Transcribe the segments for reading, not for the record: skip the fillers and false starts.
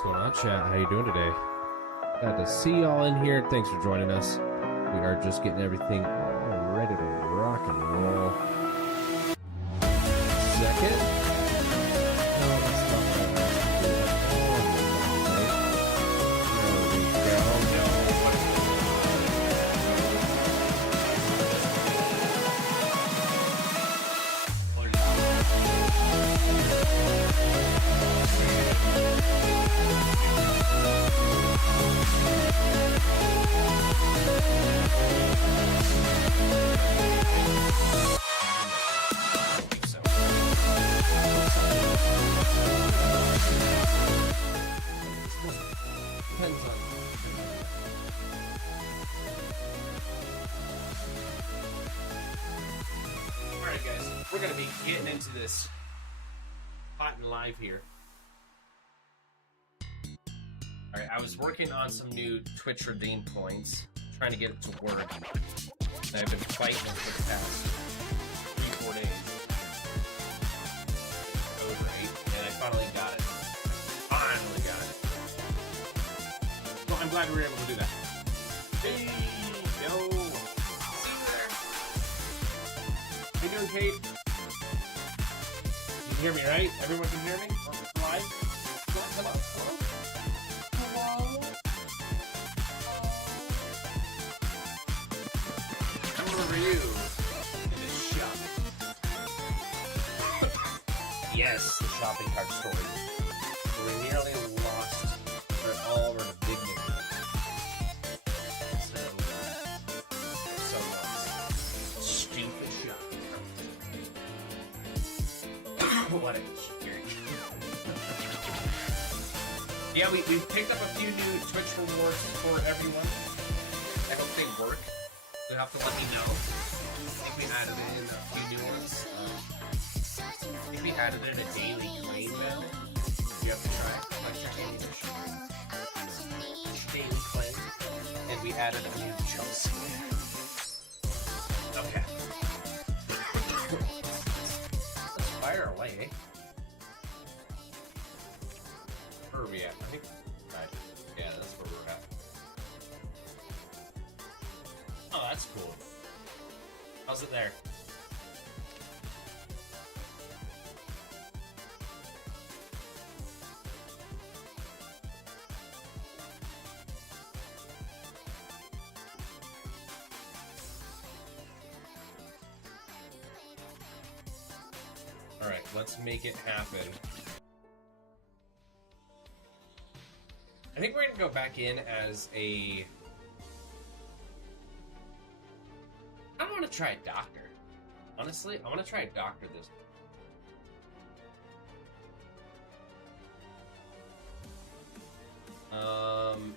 What's going on, chat? How you doing today? Glad to see y'all in here. Thanks for joining us. We are just getting everything all ready to rock and roll. Second. No, that's not what I want to do. There we go. Alright guys, we're going to be getting into this hot and live here. Alright, I was working on some new Twitch redeem points, trying to get it to work. And I've been fighting for the past 3-4 days. Code right, and I finally got it. Finally got it. So I'm glad we were able to do that. Hey, yo! See you there! How you doing, Kate? You can hear me, right? Everyone can hear me? Live? Hello? Hello? Hello? Come over you in the shop. Yes, the shopping cart story. We nearly lost all of our dignity. So stupid shopping cart. What a jerk. Yeah, we picked up a few new Twitch rewards for everyone. I hope they work. You'll have to let me know. I think we added in a few new ones. I think we added in a daily claim now. You have to try it. Like checking daily claim. And we added a new jump scare. Okay. Let's fire away, eh? Where are we at? I think. Right. Yeah, that's where we're at. Oh, that's cool. How's it there? Alright, let's make it happen. I think we're gonna go back in as a... I don't want to try a doctor. Honestly, I want to try a doctor this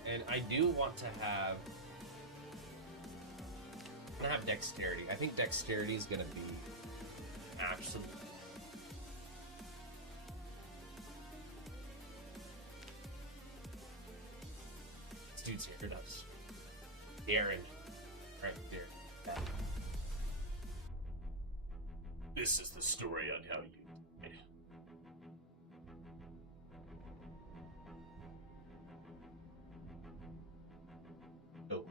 and I do want to have... I'm gonna have dexterity. I think dexterity is gonna be absolute. This dude's here us. Darren. Right there. This is the story on how you... Oh.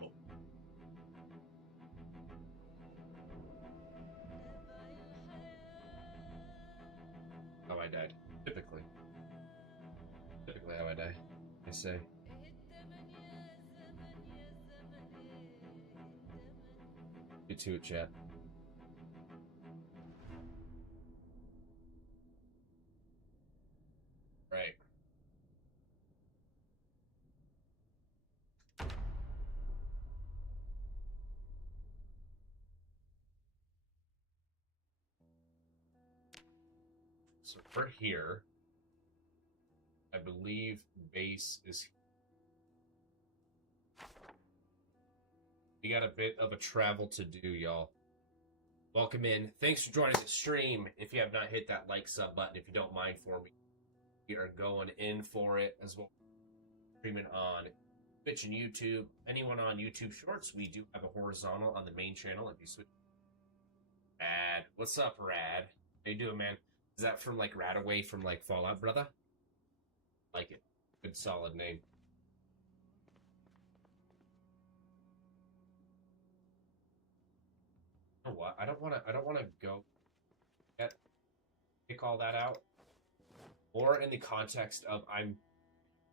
How I died. Typically how I die, I say. Get to it, chat. Right. So we're here. I believe base is... We got a bit of a travel to do, y'all. Welcome in. Thanks for joining the stream. If you have not hit that like sub button, if you don't mind for me, we are going in for it as well. Streaming on Twitch and YouTube. Anyone on YouTube Shorts, we do have a horizontal on the main channel. If you switch. Rad. What's up, Rad? How you doing, man? Is that from like Radaway from like Fallout, brother? Like it. Good solid name. You know what? I don't wanna go yet pick all that out. Or in the context of I'm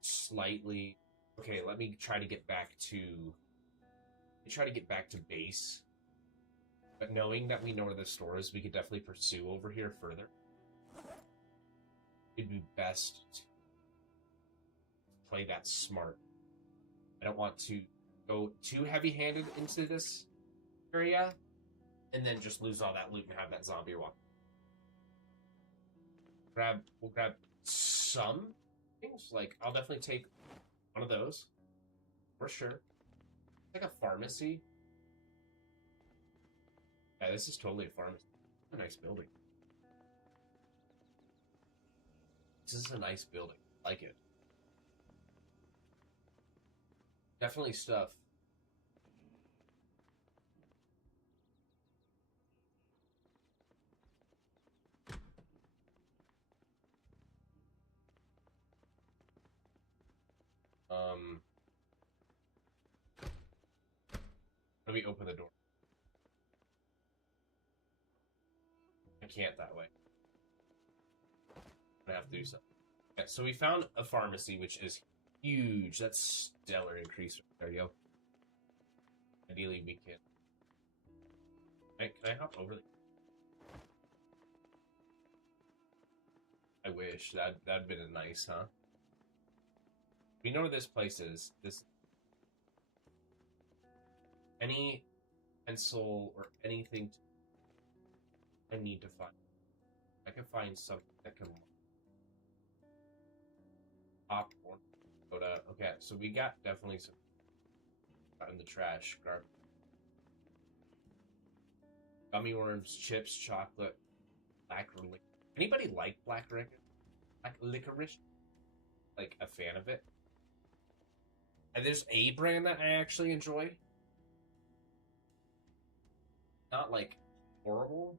slightly okay, let me try to get back to base. But knowing that we know where the store is, we could definitely pursue over here further. It'd be best to play that smart. I don't want to go too heavy-handed into this area and then just lose all that loot and have that zombie walk. We'll grab some things. Like, I'll definitely take one of those. For sure. Like a pharmacy. Yeah, this is totally a pharmacy. A nice building. This is a nice building. I like it. Definitely stuff. Let me open the door. I can't that way. I'm gonna have to do something. Okay, so we found a pharmacy, which is huge. That's stellar increase. There you go. Ideally, we can. Can I hop over? I wish that'd been a nice, huh? We know where this place is. This any pencil or anything I need to find. I can find something that can pop or soda. Okay, so we got definitely some in the trash. Gummy worms, chips, chocolate, black licorice. Anybody like black licorice? Black licorice? Like a fan of it? And there's a brand that I actually enjoy. Not like horrible.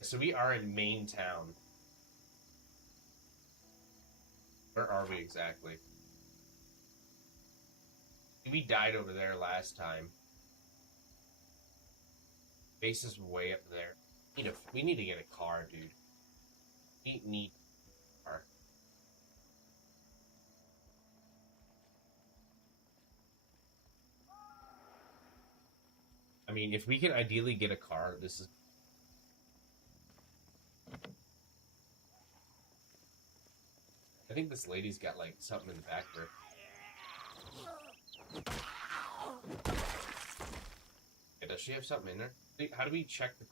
So we are in Main Town. Where are we exactly? We died over there last time. Base is way up there. We need to get a car, dude. We need a car. I mean, if we can ideally get a car, this is... I think this lady's got, like, something in the back there. Yeah, does she have something in there? How do we check the...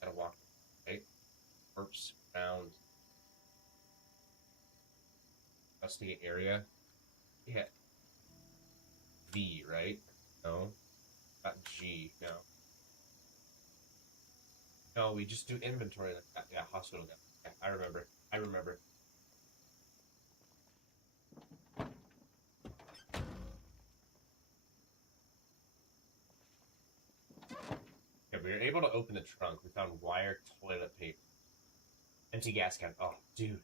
Gotta walk, right? Corpse, around. Investigate area. Yeah. V, right? No. Not G, no. No, we just do inventory. Yeah, hospital. Yeah, I remember. Yeah, we were able to open the trunk. We found wire, toilet paper. Empty gas can. Oh, dude.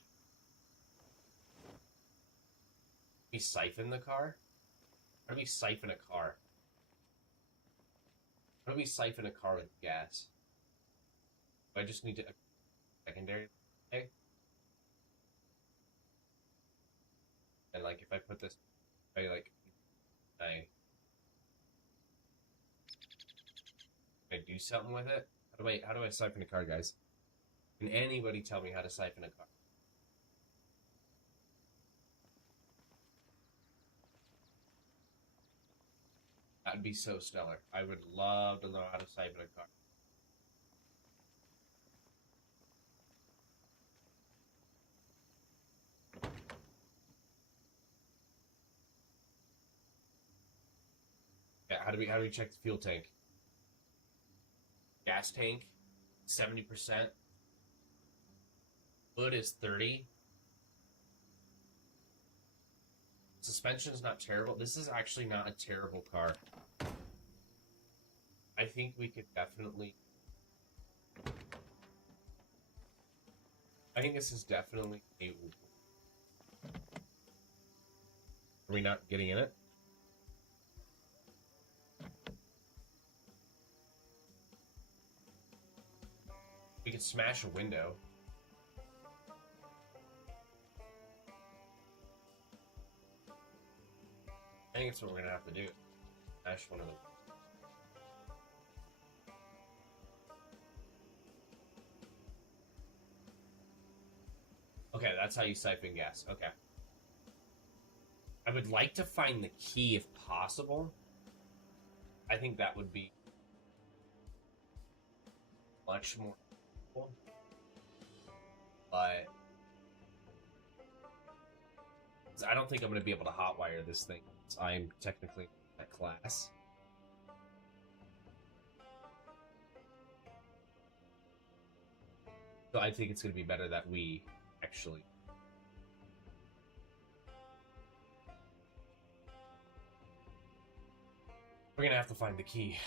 We siphon the car? How do we siphon a car? How do we siphon a car with gas? Do I just need to... Secondary? Okay. And, like, if I put this... I do something with it? How do I siphon a car, guys? Can anybody tell me how to siphon a car? That'd be so stellar. I would love to know how to siphon a car. Yeah, how do we check the fuel tank? Gas tank, 70%. Wood is 30. Suspension's not terrible. This is actually not a terrible car. I think we could definitely I think this is definitely a... Are we not getting in it? We could smash a window. I think that's what we're gonna have to do. Smash one of them. Okay, that's how you siphon gas. Okay. I would like to find the key if possible. I think that would be much more cool. But I don't think I'm going to be able to hotwire this thing. I'm technically at class. So I think it's going to be better that we actually... We're going to have to find the key.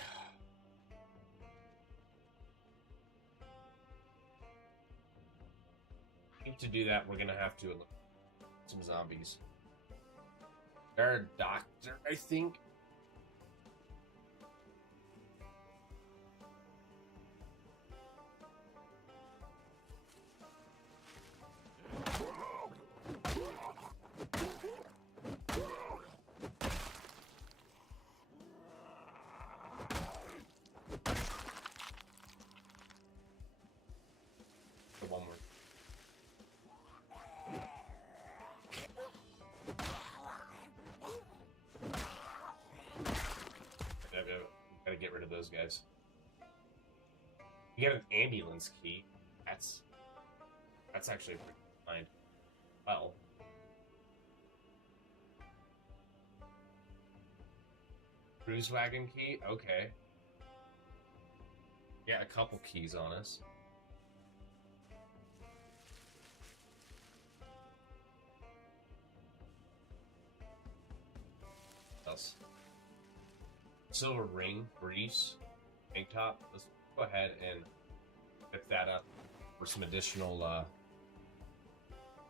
I think to do that, we're going to have to eliminate some zombies. They're a doctor, I think. One more. Gotta get rid of those guys. You got an ambulance key. That's actually pretty fine. Well, cruise wagon key. Okay. Yeah, a couple keys on us. What else? Silver ring, briefs, tank top. Let's go ahead and pick that up for some additional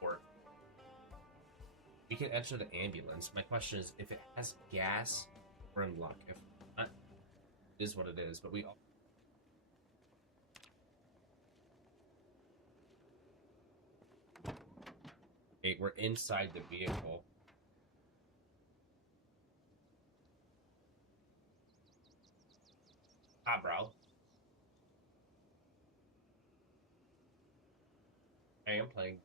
work. We can enter the ambulance. My question is, if it has gas, we're in luck. If not, it is what it is. But we all... Okay, we're inside the vehicle. Ah, bro. I am playing.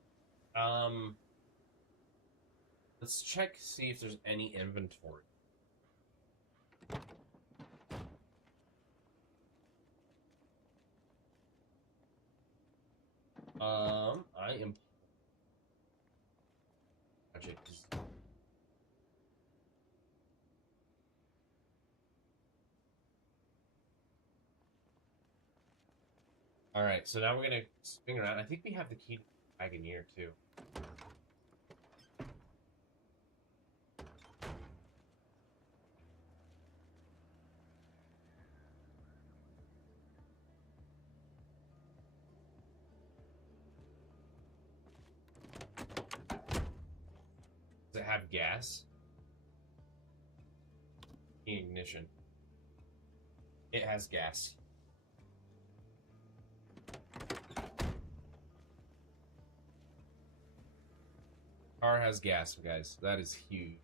Let's check, see if there's any inventory. I am... Project is... Alright, so now we're gonna spin around. I think we have the key to the Wagoneer, too. Does it have gas? Ignition. It has gas. Car has gas, guys. That is huge.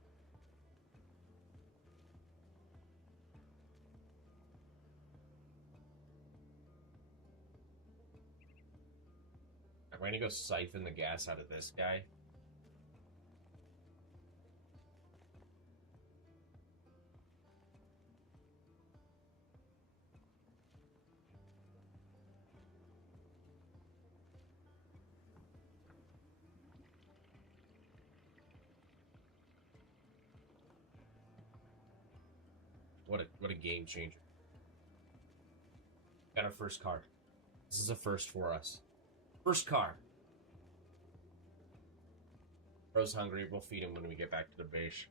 I'm going to go siphon the gas out of this guy. What a game changer. Got our first car. This is a first for us. First car. Bro's hungry. We'll feed him when we get back to the base.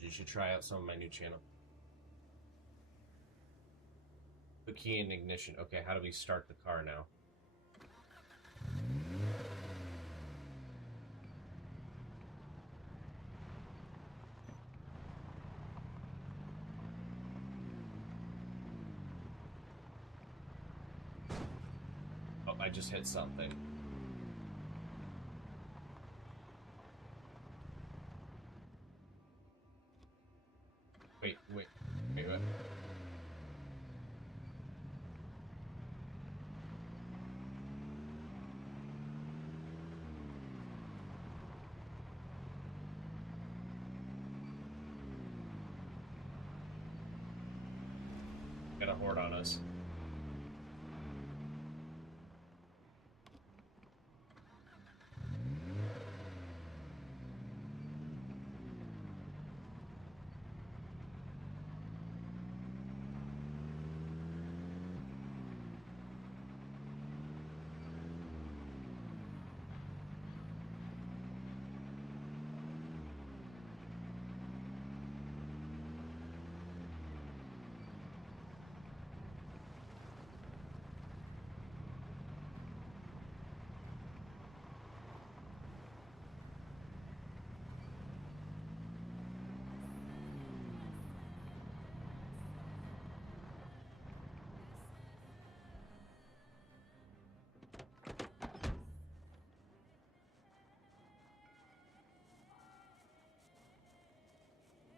You should try out some of my new channel. key in ignition. Okay, how do we start the car now? Oh, I just hit something. Wait. Got a horde on us.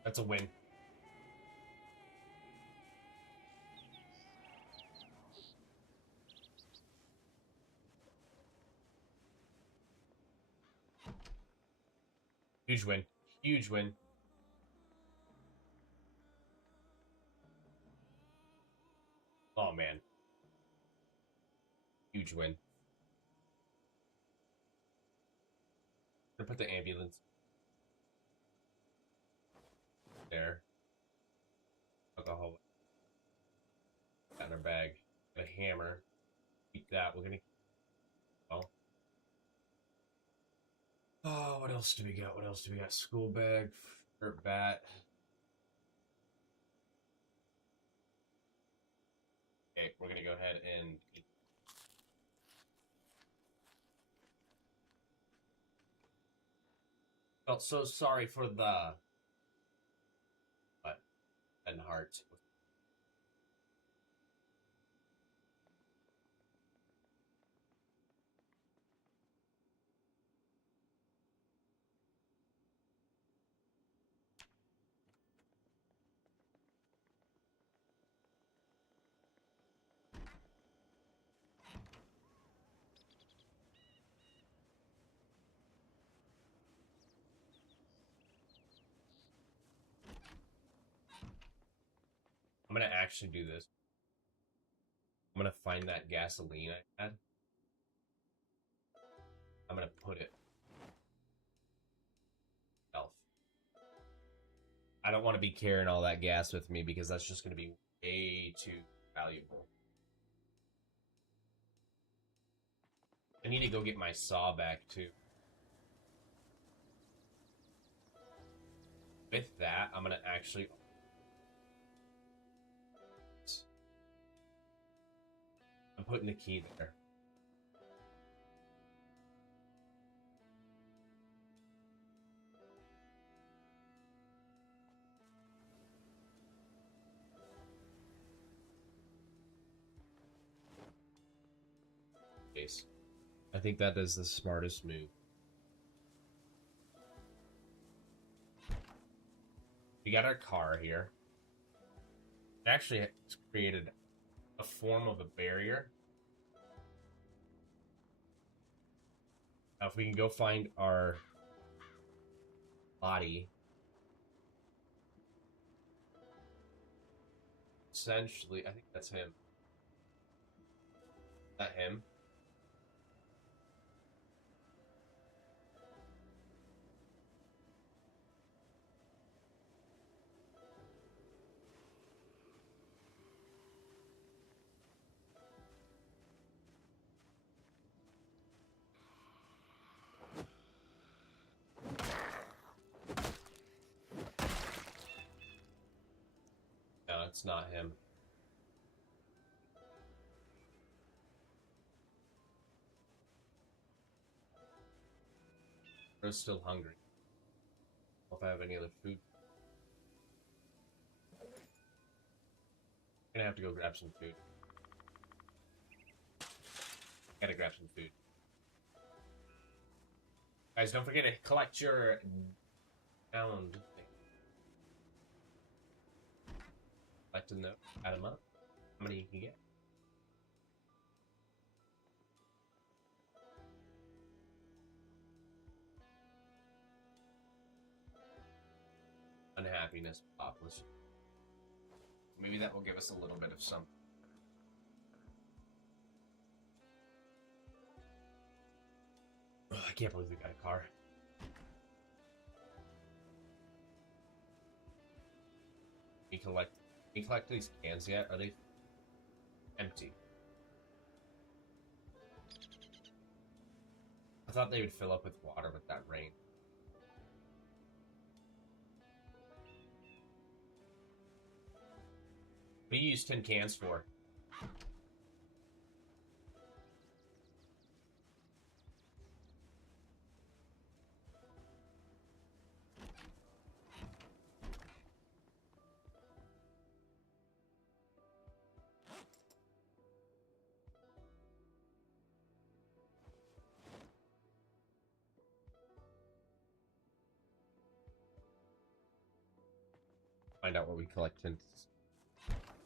That's a win. Huge win. Huge win. Oh, man. Huge win. I'm gonna put the ambulance there. Alcohol got in our bag. Got a hammer. Keep that. We're gonna. Oh, what else do we got? What else do we got? School bag, dirt bat. Okay, we're gonna go ahead and. Felt so sorry for the. What? And heart. I'm gonna actually do this. I'm gonna find that gasoline I had. I'm gonna put it. Health. I don't want to be carrying all that gas with me because that's just gonna be way too valuable. I need to go get my saw back too. With that, I'm gonna actually. I'm putting the key there. Case. I think that is the smartest move. We got our car here. Actually, it's created a form of a barrier. Now, if we can go find our body, essentially, I think that's him. Is that him? No, it's not him. I'm still hungry. If I have any other food. I'm gonna have to go grab some food. Gotta grab some food. Guys, don't forget to collect your pound thing. Collecting those. Add them up. How many you can get? Unhappiness pop. Maybe that will give us a little bit of something. Ugh, I can't believe we got a car. Can you collect these cans yet? Are they empty? I thought they would fill up with water with that rain. What do you use 10 cans for? Find out what we collect 10.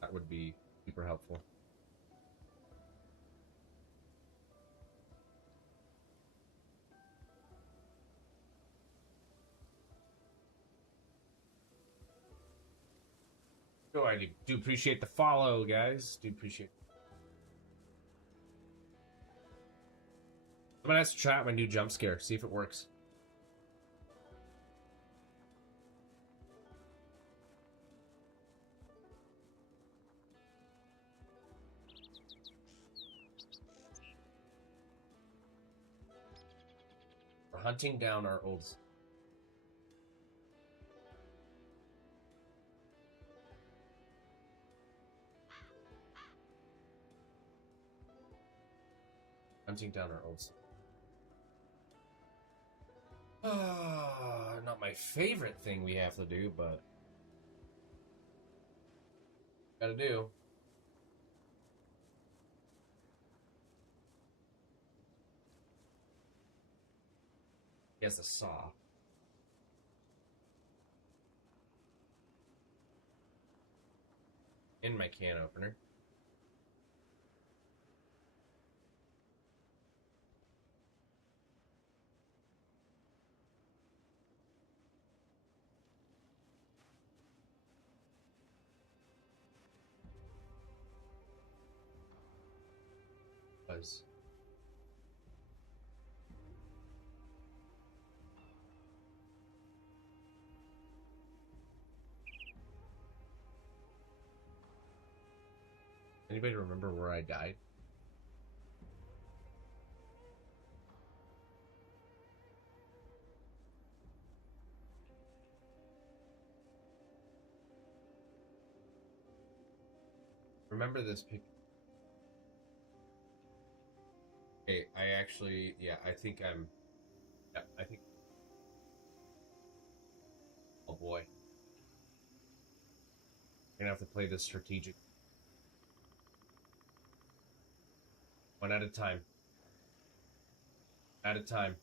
That would be super helpful. Oh, I do appreciate the follow, guys. Do appreciate it. Someone has to try out my new jump scare. See if it works. We're hunting down our old... Hunting down our old... not my favorite thing we have to do, but... Gotta do. He has a saw. In my can opener. Was. Anybody remember where I died? Remember this picture? Hey, I actually, yeah, I think I'm, yeah, I think, oh boy. We're gonna have to play this strategic. One at a time. At a time.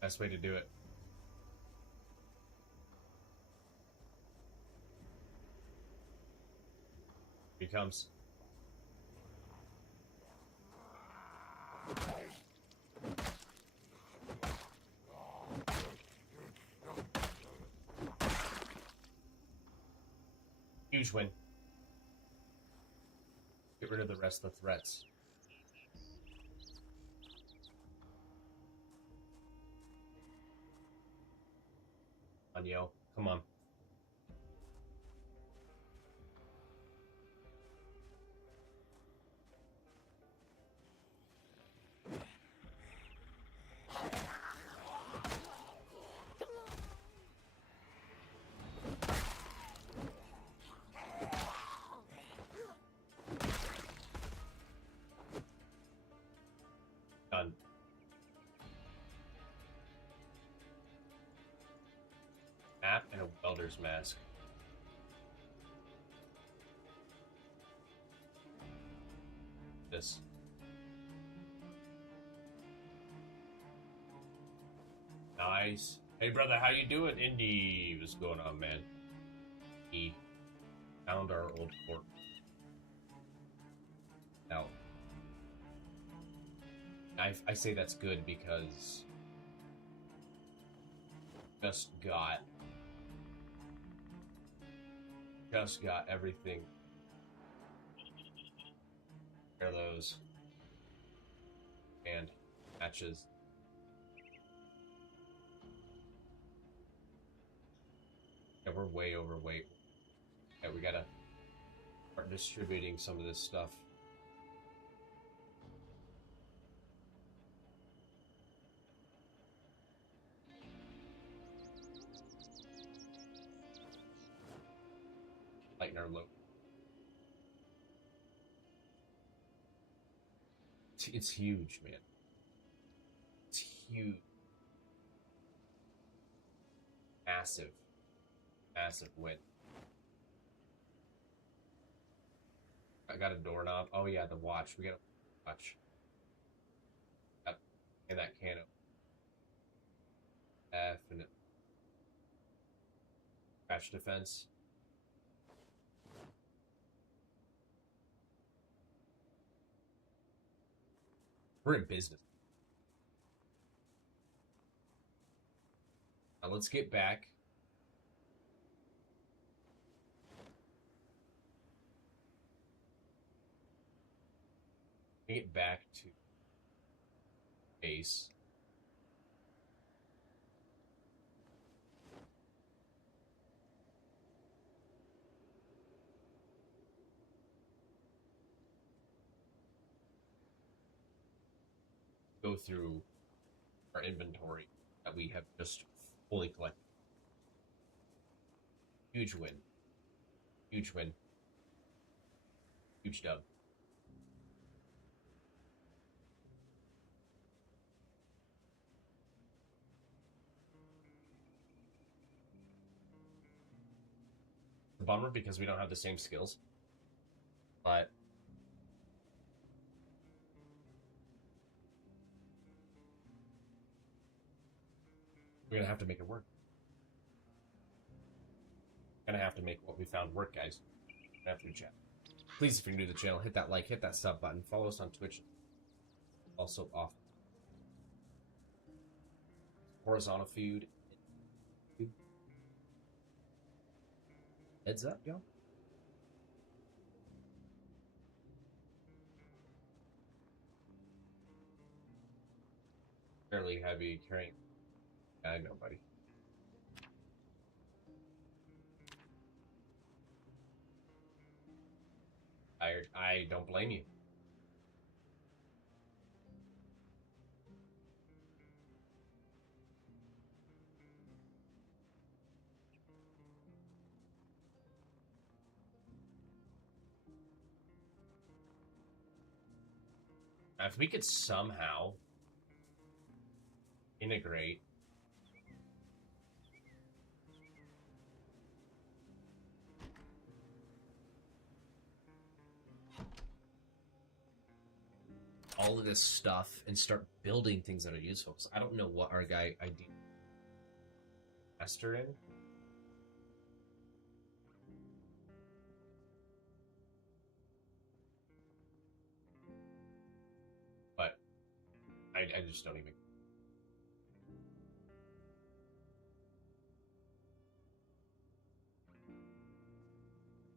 Best way to do it. Here he comes. Huge win. Get rid of the rest of the threats. on, yo. Come on. Done. Map and a welder's mask. This. Nice. Hey, brother, how you doing? Indy, what's going on, man? He found our old fort. Now, I say that's good because just got everything. Pair those and matches. Yeah, we're way overweight. Yeah, we gotta start distributing some of this stuff. Lighten our load. It's huge, man. It's huge. Massive. Massive win. I got a doorknob. Oh yeah, the watch. We got a watch. And that can of F and crash defense. We're in business. Now let's get back. Get back to base. Go through our inventory that we have just fully collected. Huge win. Huge win. Huge dub. A bummer because we don't have the same skills. But we're gonna have to make it work. Gonna have to make what we found work, guys. After the chat. Please, if you're new to the channel, hit that like, hit that sub button, follow us on Twitch. Also off. Horizontal feud. Heads up, y'all. Fairly heavy carrying. I know, buddy. I don't blame you. If we could somehow integrate all of this stuff and start building things that are useful. So I don't know what our guy ID master in. But I just don't even.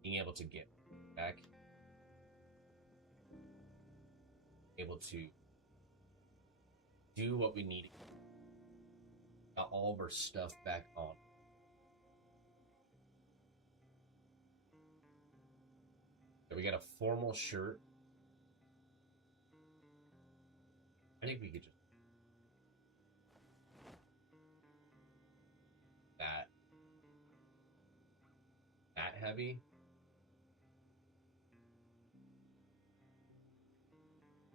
Being able to get back, able to do what we need, got all of our stuff back on. We got a formal shirt. I think we could just that heavy.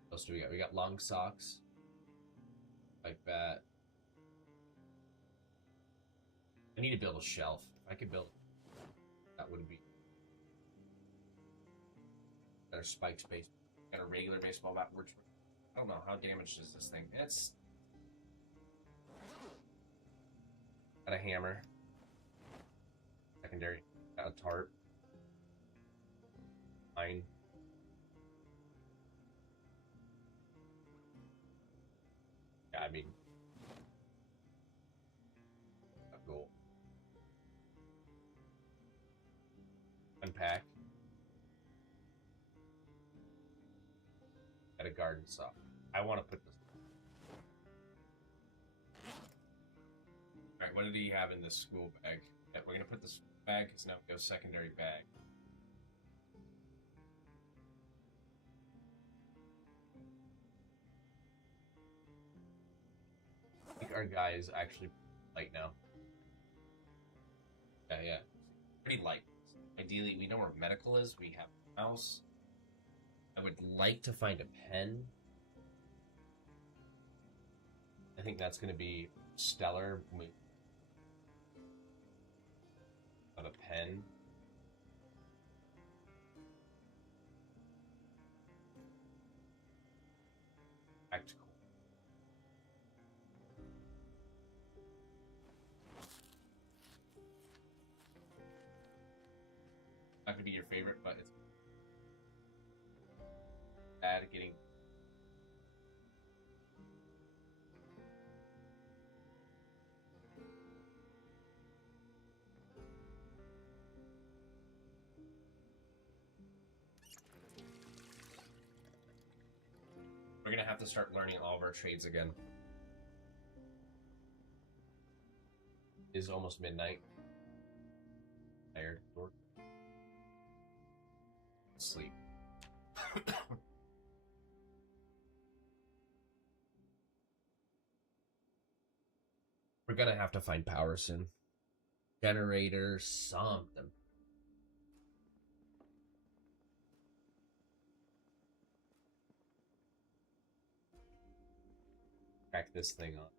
What else do we got? We got long socks like that. I need to build a shelf. If I could build, that would be better. Spiked base. Got a regular baseball bat. Works. I don't know how damaged is this thing. It's got a hammer. Secondary. Got a tarp. Mine. Yeah, I mean, a goal. Unpack. Got a garden saw. I want to put this. All right, what did he have in this school bag? Yeah, we're gonna put this bag because now we go secondary bag. I think our guy is actually light now. Yeah, pretty light. Ideally, we know where medical is. We have a mouse. I would like to find a pen. I think that's going to be stellar. But a pen. Practical. Not going to be your favorite, but it's bad at getting. We're going to have to start learning all of our trades again. It's almost midnight. Tired. Sleep. We're gonna have to find power soon. Generators, something. Crack this thing up.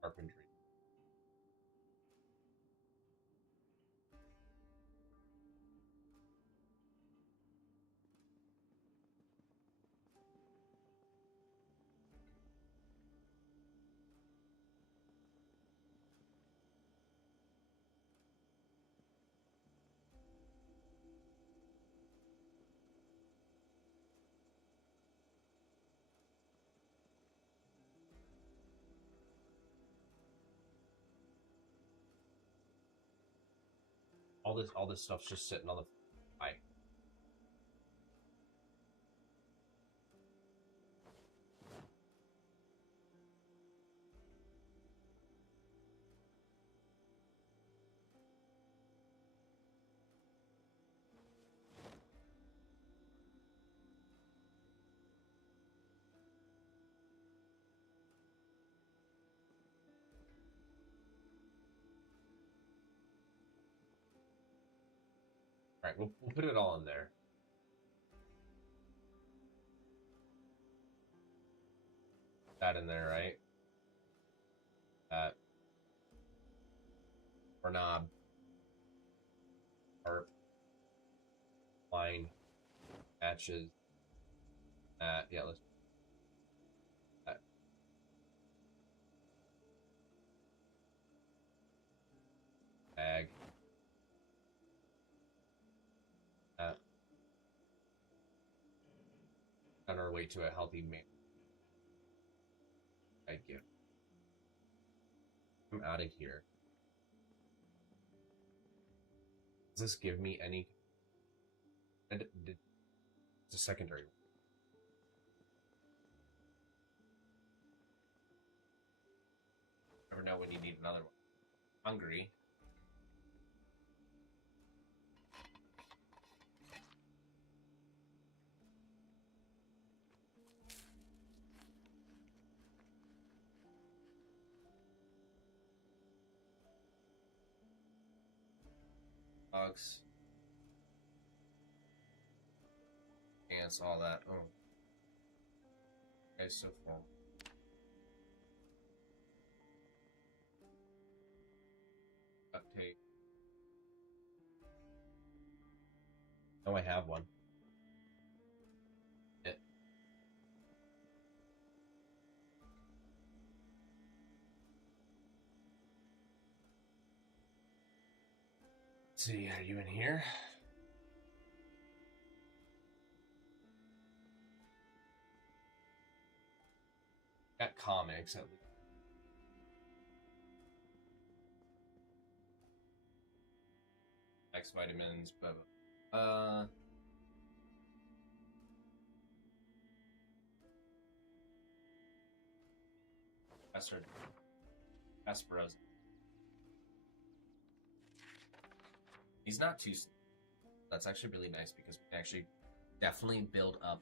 Carpentry. All this stuff's just sitting on the eye. All right, we'll put it all in there. That in there, right? That. Or knob. Harp. Line. Matches. Yeah, let's. That. Bag. On our way to a healthy man. Thank you. I'm out of here. Does this give me any It's a secondary one. Never know when you need another one. Hungry. Dogs. Ants, all that. Oh. Okay, so full. Duct tape. Oh, I have one. Yeah. Let's see, are you in here? Got comics at least. X vitamins, but Professor Kasparov. He's not too. That's actually really nice because we can actually definitely build up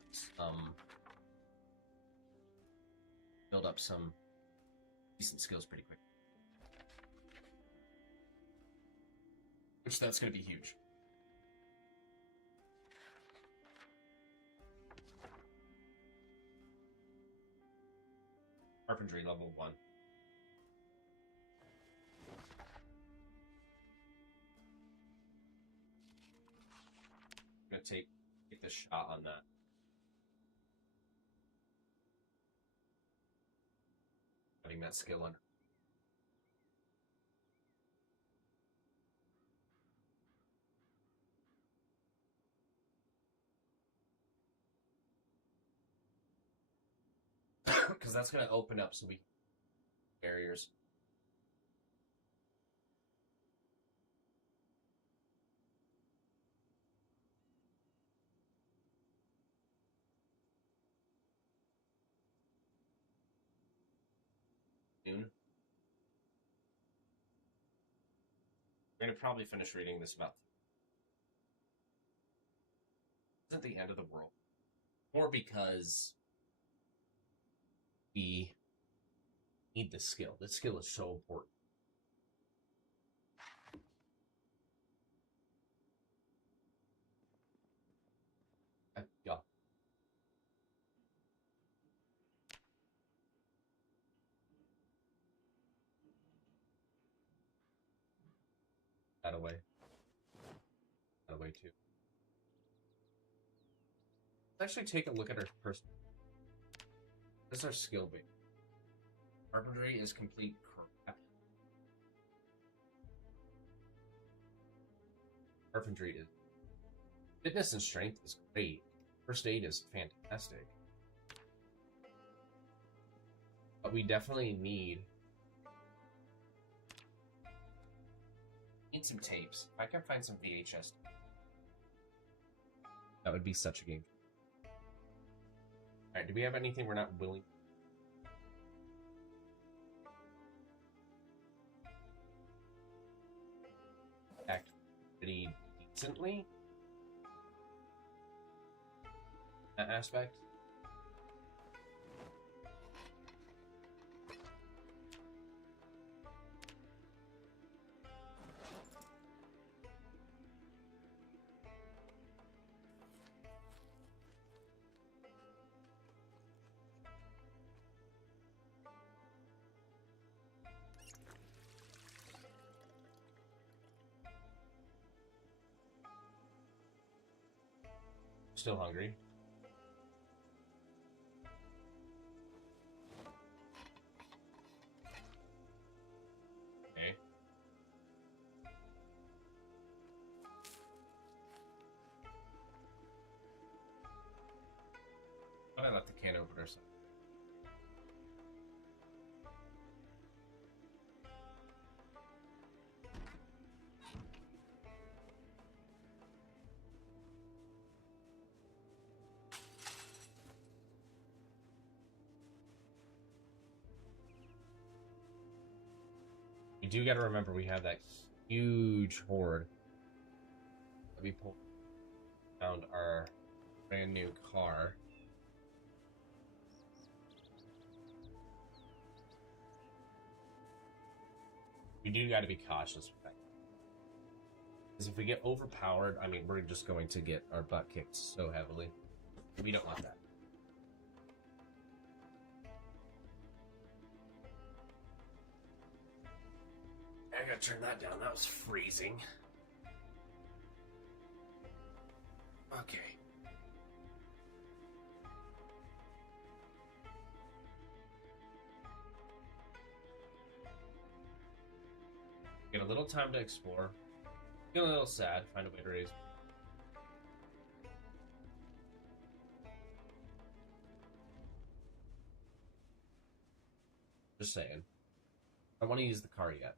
some decent skills pretty quick. Which that's going to be huge. Carpentry level 1. I'm going to take the shot on that. Putting that skill under. Because that's going to open up some barriers. Noon. We're going to probably finish reading this about. Isn't the end of the world. More because we need this skill. This skill is so important. Yeah. That away. That away too. Let's actually take a look at our person. This is our skill base. Carpentry is complete crap. Carpentry is. Fitness and strength is great. First aid is fantastic. But we definitely need some tapes. If I can find some VHS, that would be such a game. Alright, do we have anything we're not willing? Act pretty decently? That aspect? Still hungry. Okay. But I left the can opener. So. We do got to remember we have that huge horde. Let me pull around our brand new car. We do got to be cautious with that. Because if we get overpowered, I mean, we're just going to get our butt kicked so heavily. We don't want that. I gotta turn that down. That was freezing. Okay. Get a little time to explore. Feeling a little sad. Find a way to raise. Just saying. I don't want to use the car yet.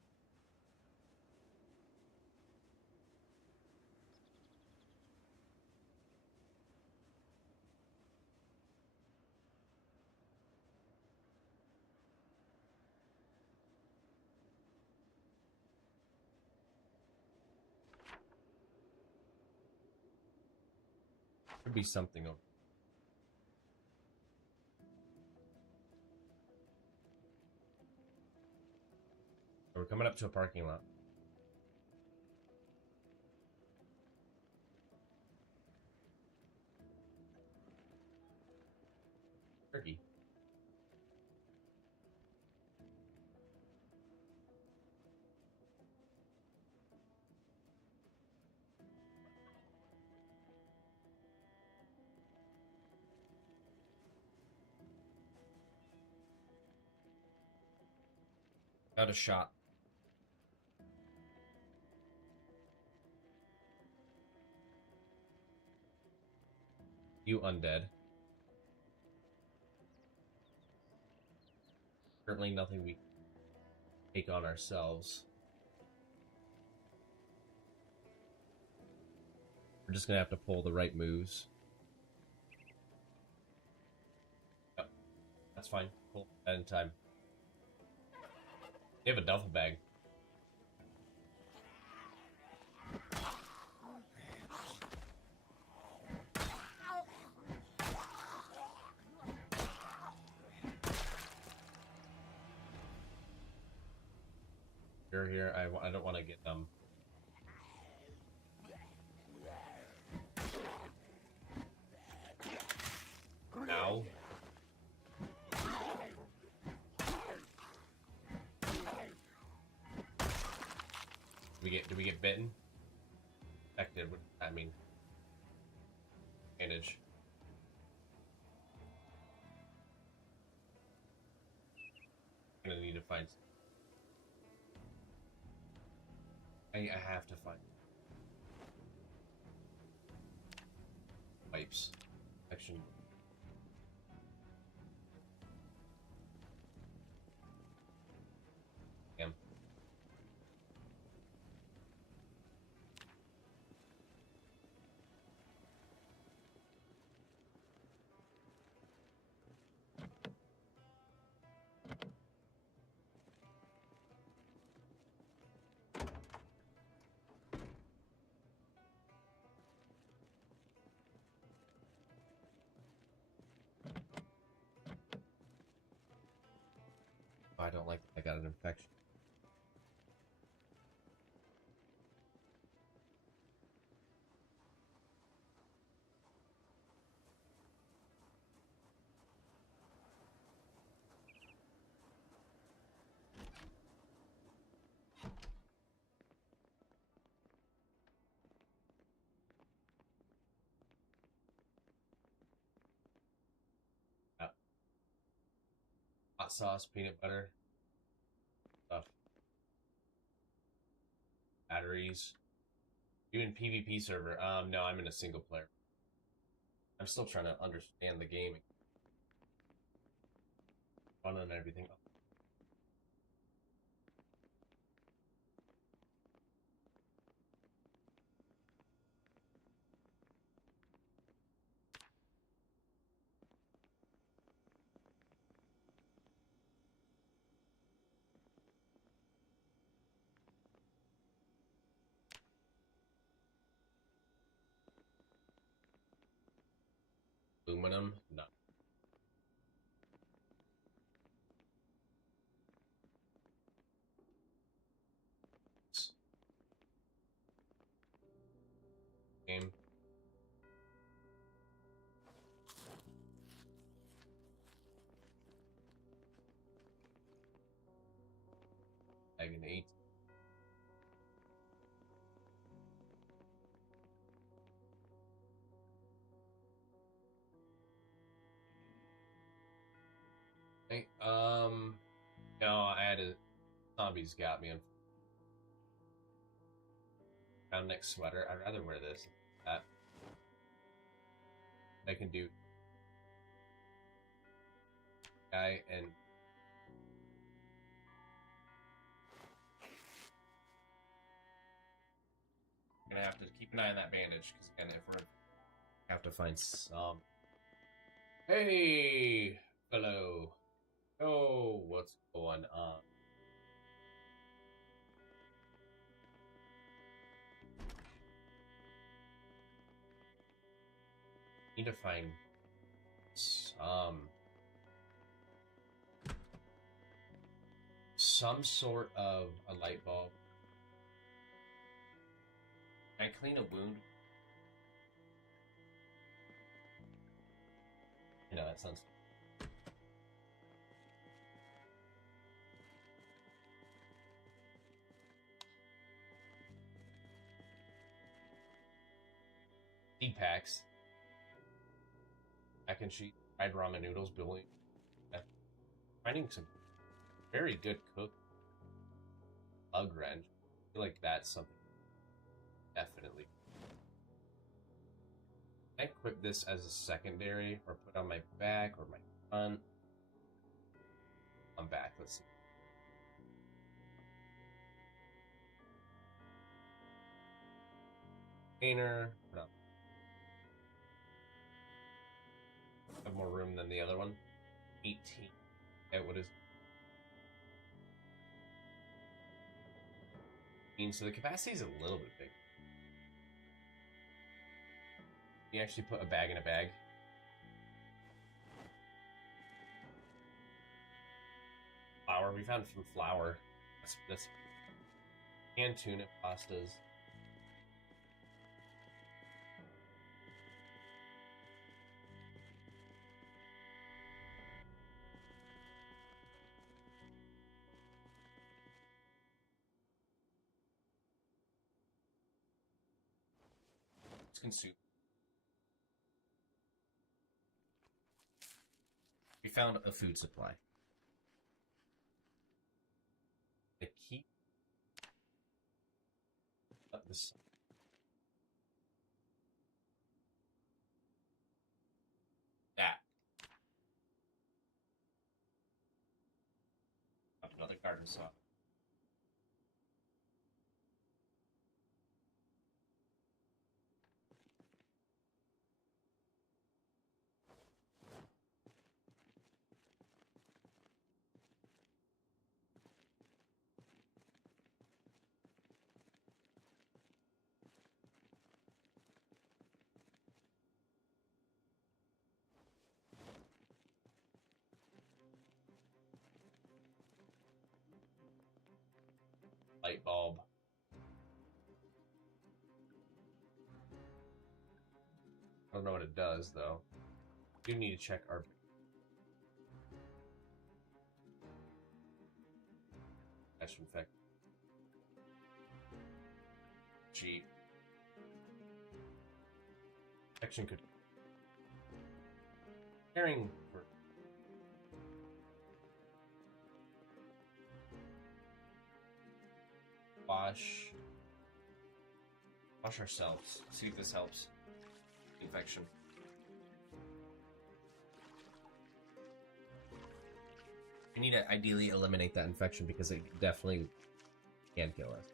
Could be something over. We're coming up to a parking lot. Turkey. Got a shot. You undead. Certainly nothing we take on ourselves. We're just gonna have to pull the right moves. Yep. That's fine. Pull that in time. They have a duffel bag. You're here. I don't want to get them. Now. Did we get bitten? Affected. What does that mean? Advantage. I'm gonna need to find. I have to find pipes. Action. Damn. Oh, I don't like that I got an infection. Hot sauce, peanut butter, stuff. Batteries. You in PvP server? No, I'm in a single player. I'm still trying to understand the game. Fun and everything. aluminum. No. Game. Bag an 8. Okay, no, I had a zombies got me. Round neck sweater. I'd rather wear this than that. I can do guy and I'm gonna have to keep an eye on that bandage because again, if we're have to find some. Hey, hello. Oh, what's going on? Need to find some sort of a light bulb. Can I clean a wound? You know, that sounds. Seed packs. Mac and cheese, fried ramen noodles, building. Finding some very good cook. Bug wrench. I feel like that's something definitely. Can I equip this as a secondary or put on my back or my front? I'm back. Let's see. Painter. No. Have more room than the other one. 18. Okay, what is it? So the capacity is a little bit big. You actually put a bag in a bag. Flour. We found some flour. That's canned tuna pastas. Let's consume. We found a food supply. The key. This. That. Another garden saw. Light bulb. I don't know what it does though. We do need to check our dash infect. G. Infection could caring for wash ourselves. See if this helps. Infection. We need to ideally eliminate that infection because it definitely can kill us.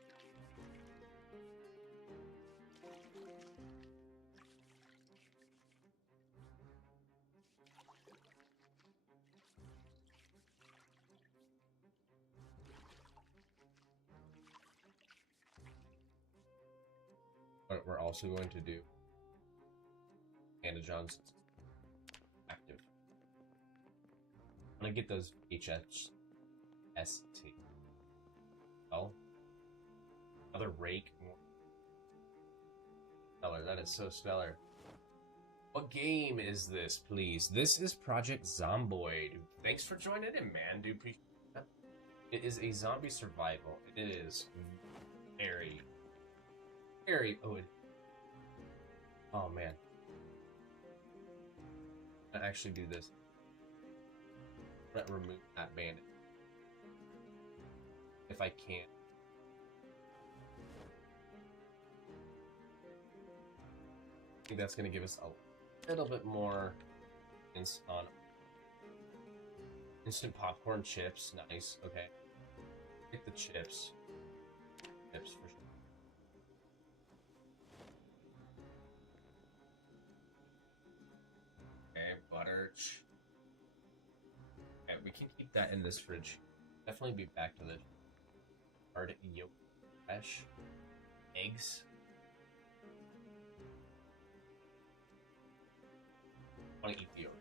What we're also going to do, Anna Johnson's. I'm gonna get those HST. Oh. Another rake. Stellar. That is so stellar. What game is this, please? This is Project Zomboid. Thanks for joining in, man. Do appreciate that. It is a zombie survival. It is very, very. Oh man. I actually do this. Let's remove that bandit if I can. I think that's going to give us a little bit more on instant popcorn chips. Nice. Okay. Get the chips. Chips for sure. Okay, butter. Okay, we can keep that in this fridge. Definitely be back to the hard yolk fresh. Eggs. I want to eat the yolk.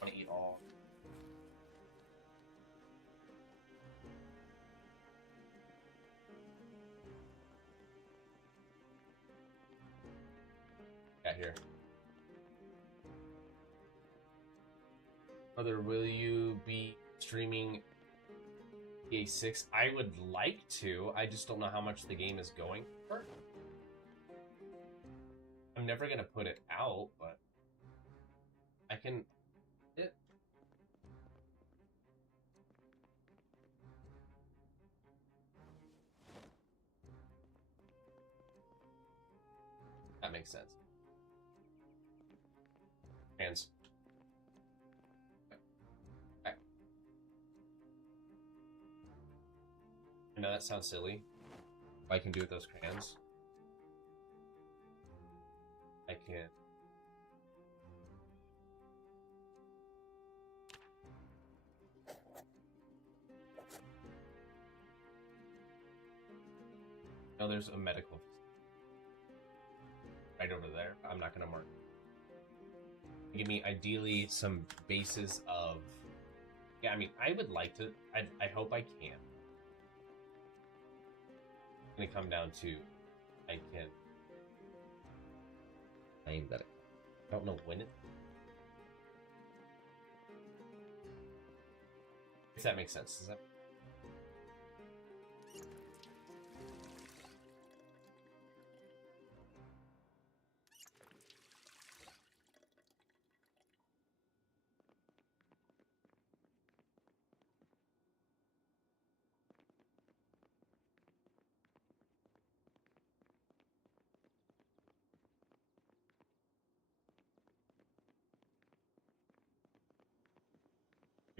I want to eat all. Got here. Mother, will you be streaming EA 6? I would like to. I just don't know how much the game is going for. I'm never gonna put it out, but I can. That makes sense. Hands. Okay. I know that sounds silly. I can do with those crayons. I can. No, there's a medical right over there. I'm not gonna mark. Give me ideally some bases of. Yeah, I mean, I would like to. I hope I can. It's gonna come down to I can claim that I don't know when it. If that makes sense, does that?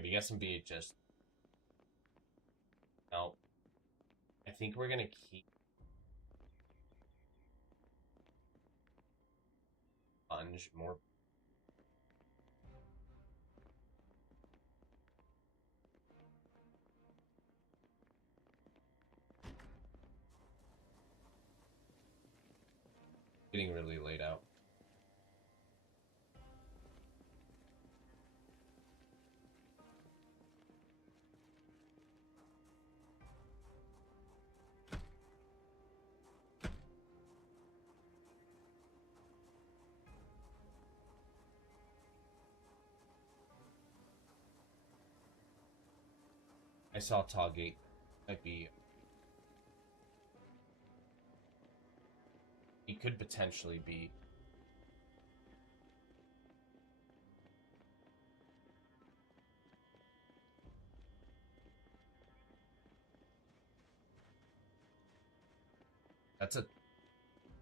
You got some VHS. No. I think we're gonna keep sponge more. Getting really laid out. I saw Tall Gate. Might be. He could potentially be. That's a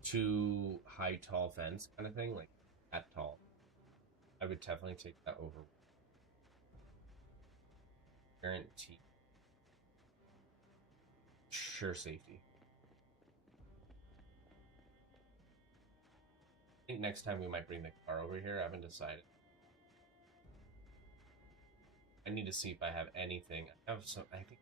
too high, tall fence kind of thing, like that tall. I would definitely take that over. Guarantee. Sure safety. I think next time we might bring the car over here. I haven't decided. I need to see if I have anything. I have some. I think.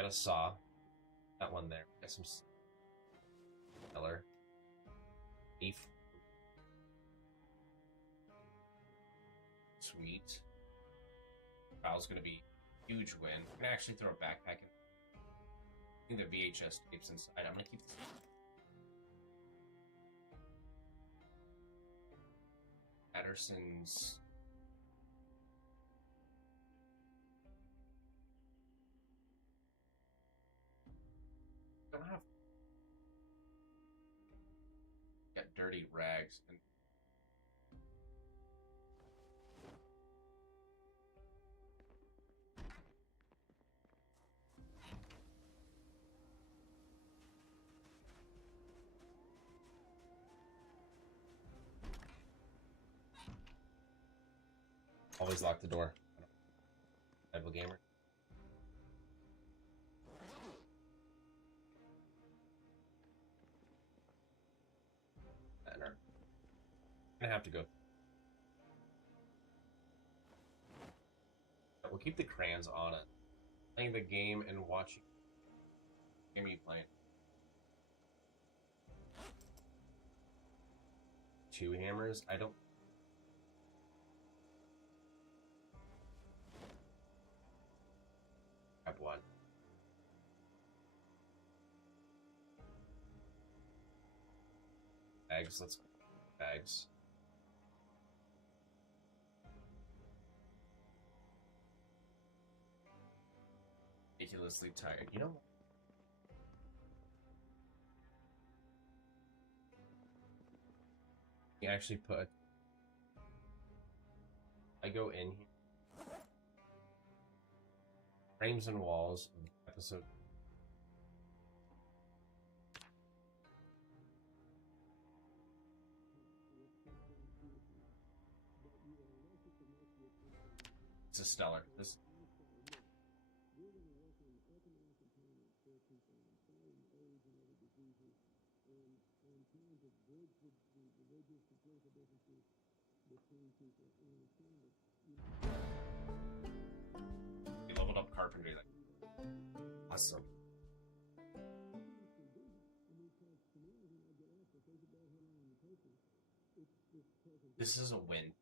Got a saw. That one there. Got some color. Beef. Sweet. Kyle's gonna be a huge win. I'm gonna actually throw a backpack in. I think the VHS tapes inside. I'm gonna keep this. Patterson's. Don't have. Got dirty rags and. Always lock the door. Rival gamer. Better. I'm gonna have to go. We'll keep the crayons on it. Playing the game and watching. Game you playing? 2 hammers? I don't. Have one. Bags, let's go. Bags. Ridiculously tired. You know what? You actually put. I go in here. Frames and walls episode. This is stellar. This. We leveled up carpentry. Awesome. This is a win.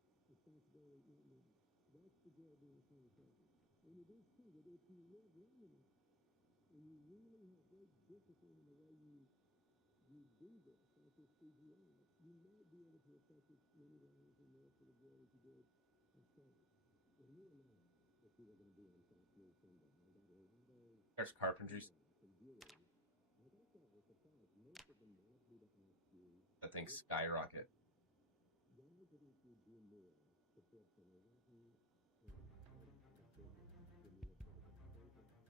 There's carpentry. That thing skyrocket.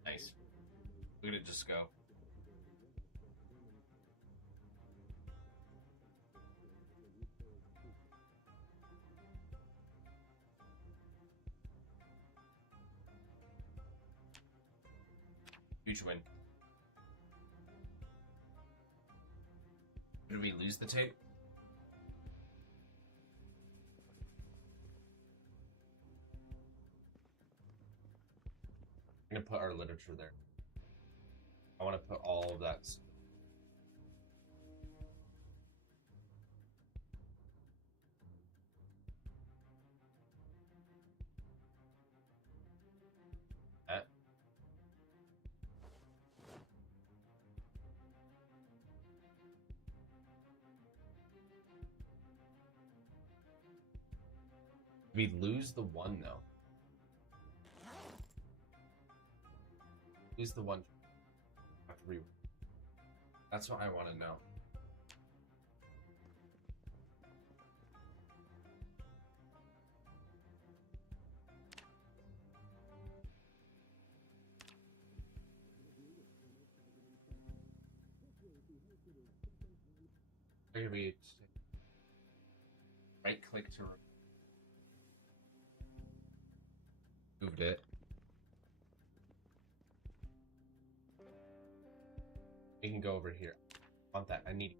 Nice. Look at it just go. Huge win. Did we lose the tape? I'm gonna put our literature there. I want to put all of that. That. We lose the one though. Lose the one. That's what I want to know. Maybe right click to moved it. We can go over here. I want that. I need.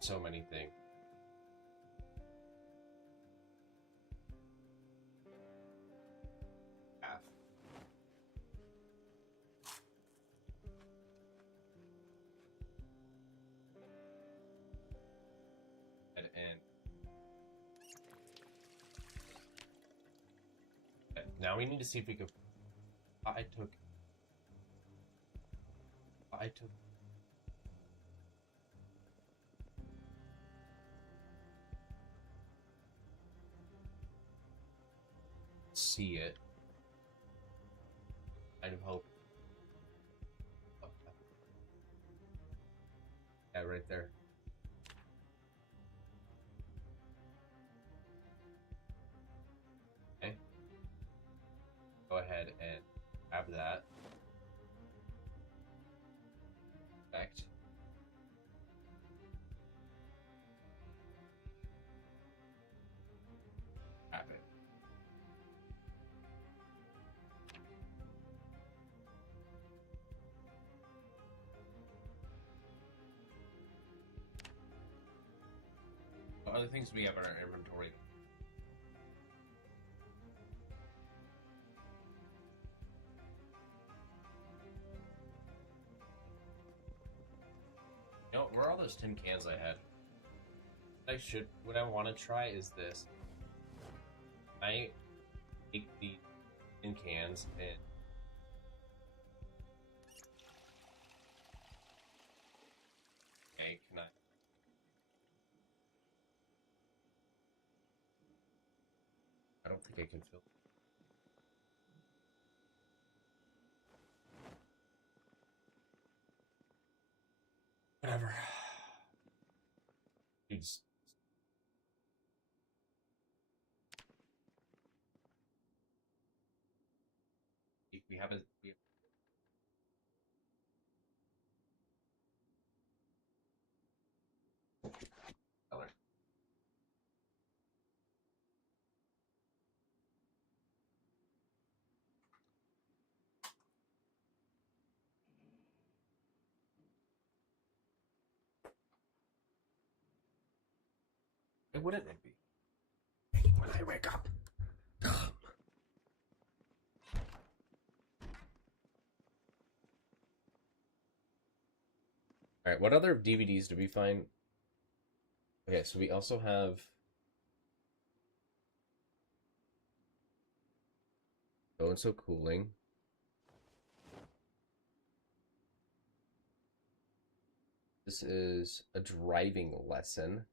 So many things. Now we need to see if we can. I took. See it. Kind of hope. Yeah, right there. Okay. Go ahead and grab that. Perfect. Grab it. What other things do we have in our inventory? You know, where are all those tin cans I had? What I want to try is this. I take the tin cans and okay, can I? I don't think I can fill. Whatever. Dude's. We have a. Color. Why wouldn't it be? When I wake up. Alright, what other DVDs did we find? Okay, so we also have So and So Cooling. This is a driving lesson.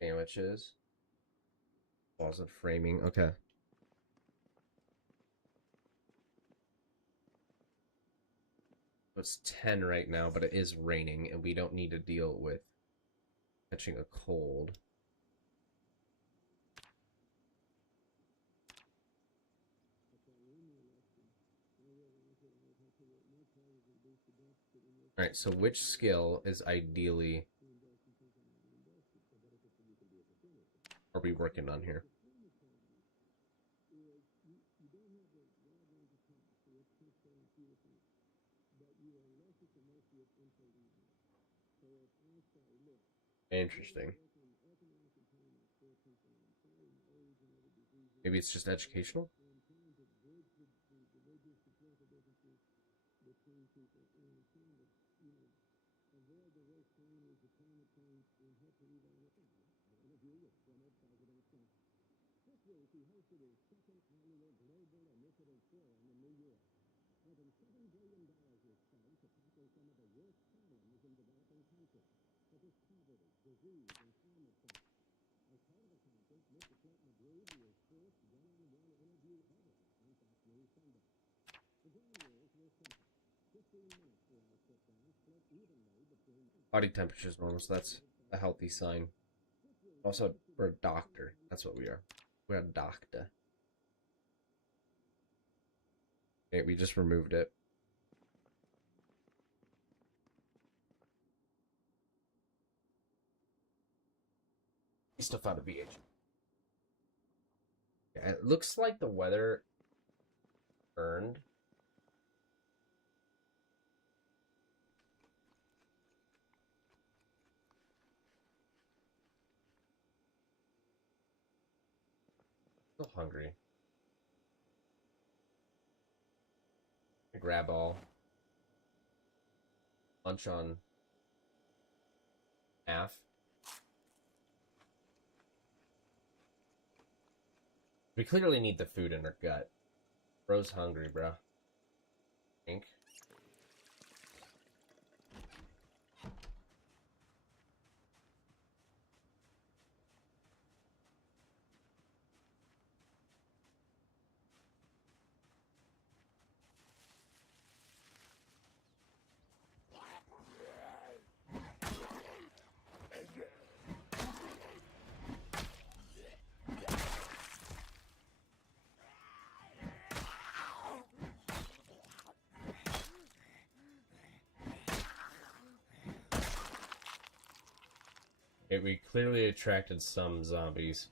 Sandwiches. Closet framing. Okay. It's 10 right now, but it is raining, and we don't need to deal with catching a cold. Alright, so which skill is ideally are we working on here? Interesting. Maybe it's just educational? Body temperature is normal, so that's a healthy sign. Also, we're a doctor. That's what we are. We're a doctor. Okay, we just removed it. We still found a VH. Yeah, it looks like the weather turned. Still hungry. Grab all. Lunch on half. We clearly need the food in our gut. Bro's hungry, bro. Think. We clearly attracted some zombies.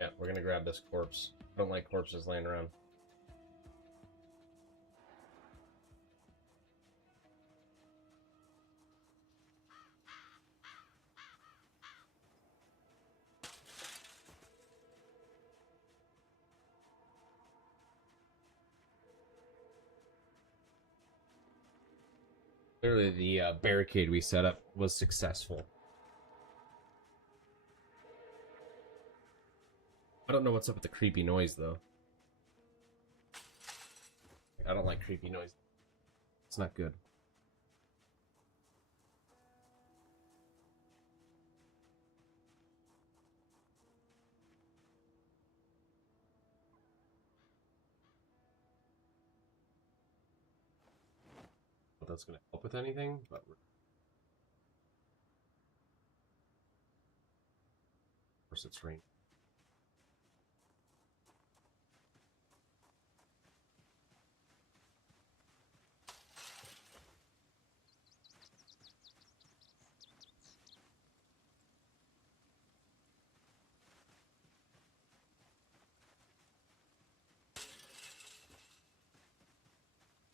Yeah, we're gonna grab this corpse. I don't like corpses laying around. Clearly, the barricade we set up was successful. I don't know what's up with the creepy noise, though. I don't like creepy noise. It's not good. If that's going to help with anything, but of course it's rain.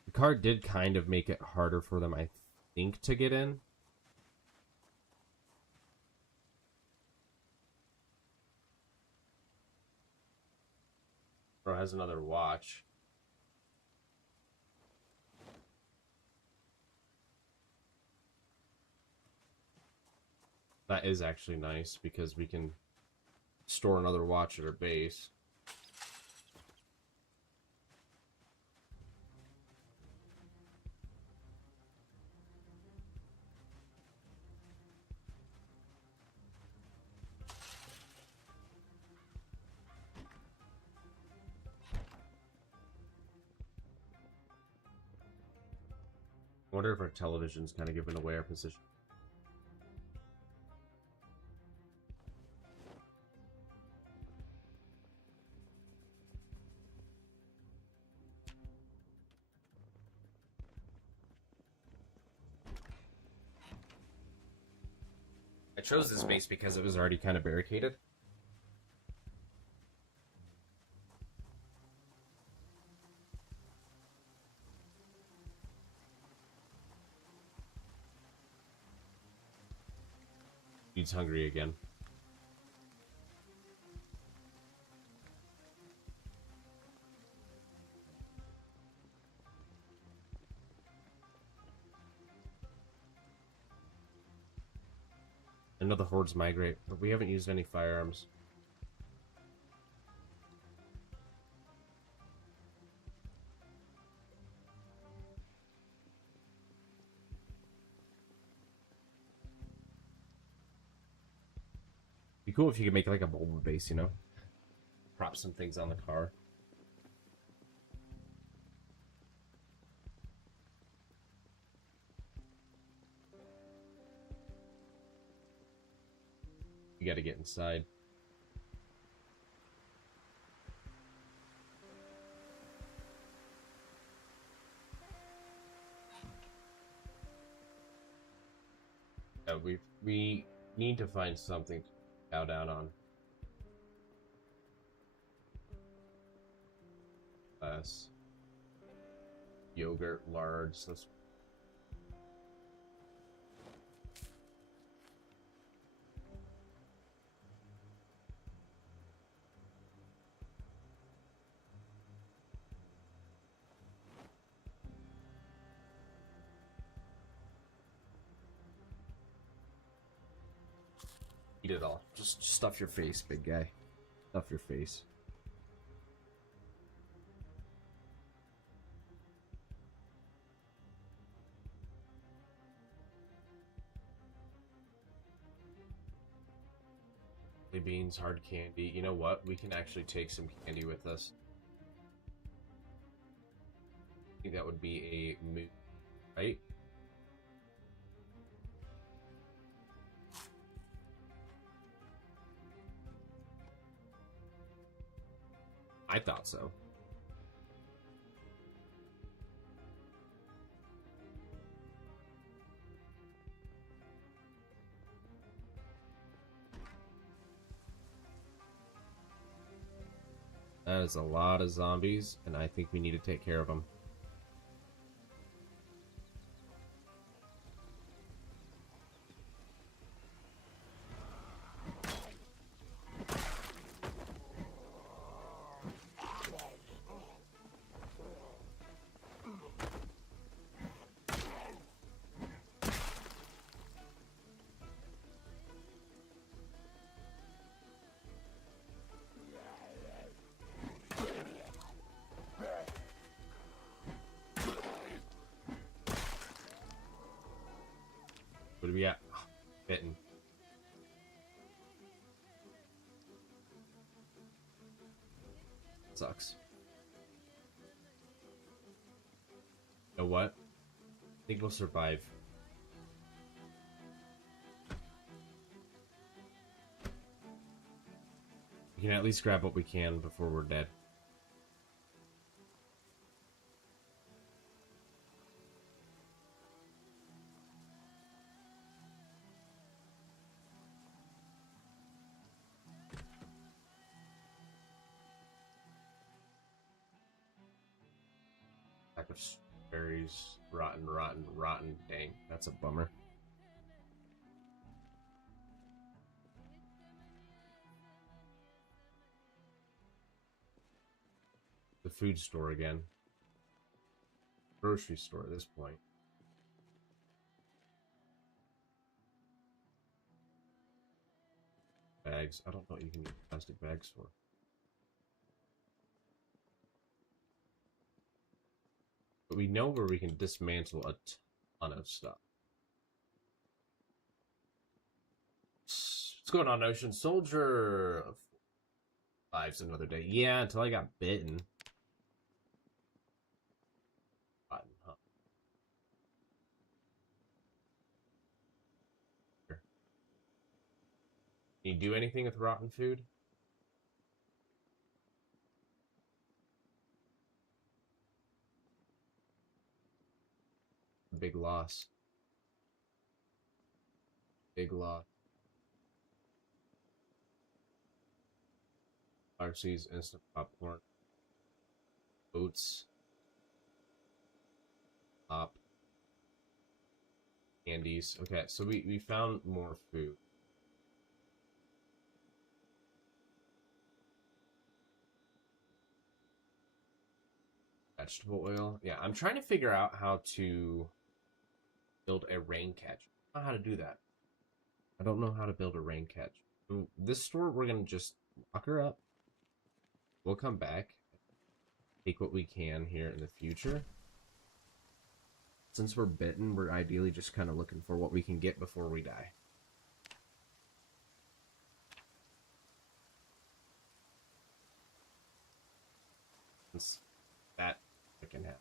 The card did kind of make it harder for them, I think, to get in. Bro has another watch. That is actually nice because we can store another watch at our base. I wonder if our television's kind of giving away our position. I chose this base because it was already kind of barricaded. He's hungry again. I know the hordes migrate, but we haven't used any firearms. Be cool if you could make like a mobile base, you know? Prop some things on the car. You gotta get inside. Yeah, we need to find something to bow down on. less. Yogurt, large. Let's eat it all. Just stuff your face, big guy. Stuff your face. Beans, hard candy. You know what? We can actually take some candy with us. I think that would be a move, right? I thought so. That is a lot of zombies, and I think we need to take care of them. What do we got? Oh, bitten. Sucks. You know what? I think we'll survive. We can at least grab what we can before we're dead. Pack of berries, rotten. Dang, that's a bummer. The food store again. Grocery store at this point. Bags. I don't know what you can use plastic bags for. But we know where we can dismantle a ton of stuff. What's going on, Ocean Soldier? Lives another day. Yeah, until I got bitten. Rotten, huh? Can you do anything with rotten food? Big loss. Big loss. RC's instant popcorn. Oats. Pop. Candies. Okay, so we found more food. Vegetable oil. Yeah, I'm trying to figure out how to build a rain catch. I don't know how to do that. I don't know how to build a rain catch. This store, we're going to just lock her up. We'll come back. Take what we can here in the future. Since we're bitten, we're ideally just kind of looking for what we can get before we die. Since that can happen.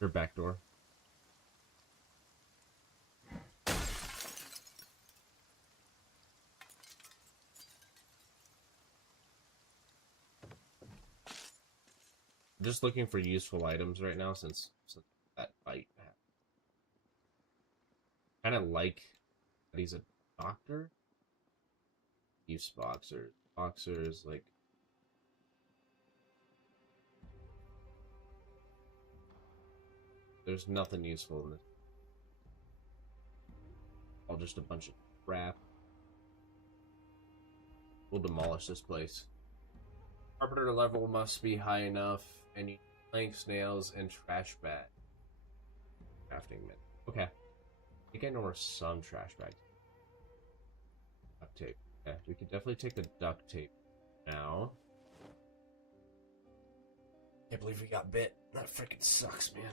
Your back door. Just looking for useful items right now since that fight happened. Kind of like that he's a doctor. Use boxers. boxers, like. There's nothing useful in this. All just a bunch of crap. We'll demolish this place. Carpenter level must be high enough. And planks, nails, and trash bag. Crafting mint. Okay. I think I know where some trash bags. Duct tape. Okay, we could definitely take the duct tape now. Can't believe we got bit. That freaking sucks, man.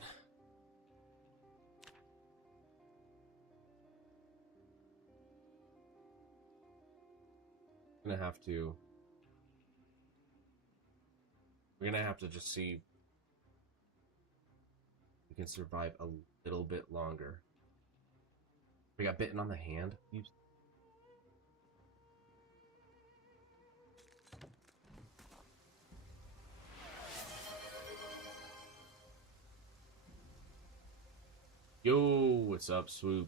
We're gonna have to just see if we can survive a little bit longer. We got bitten on the hand. Yo, what's up, Swoop?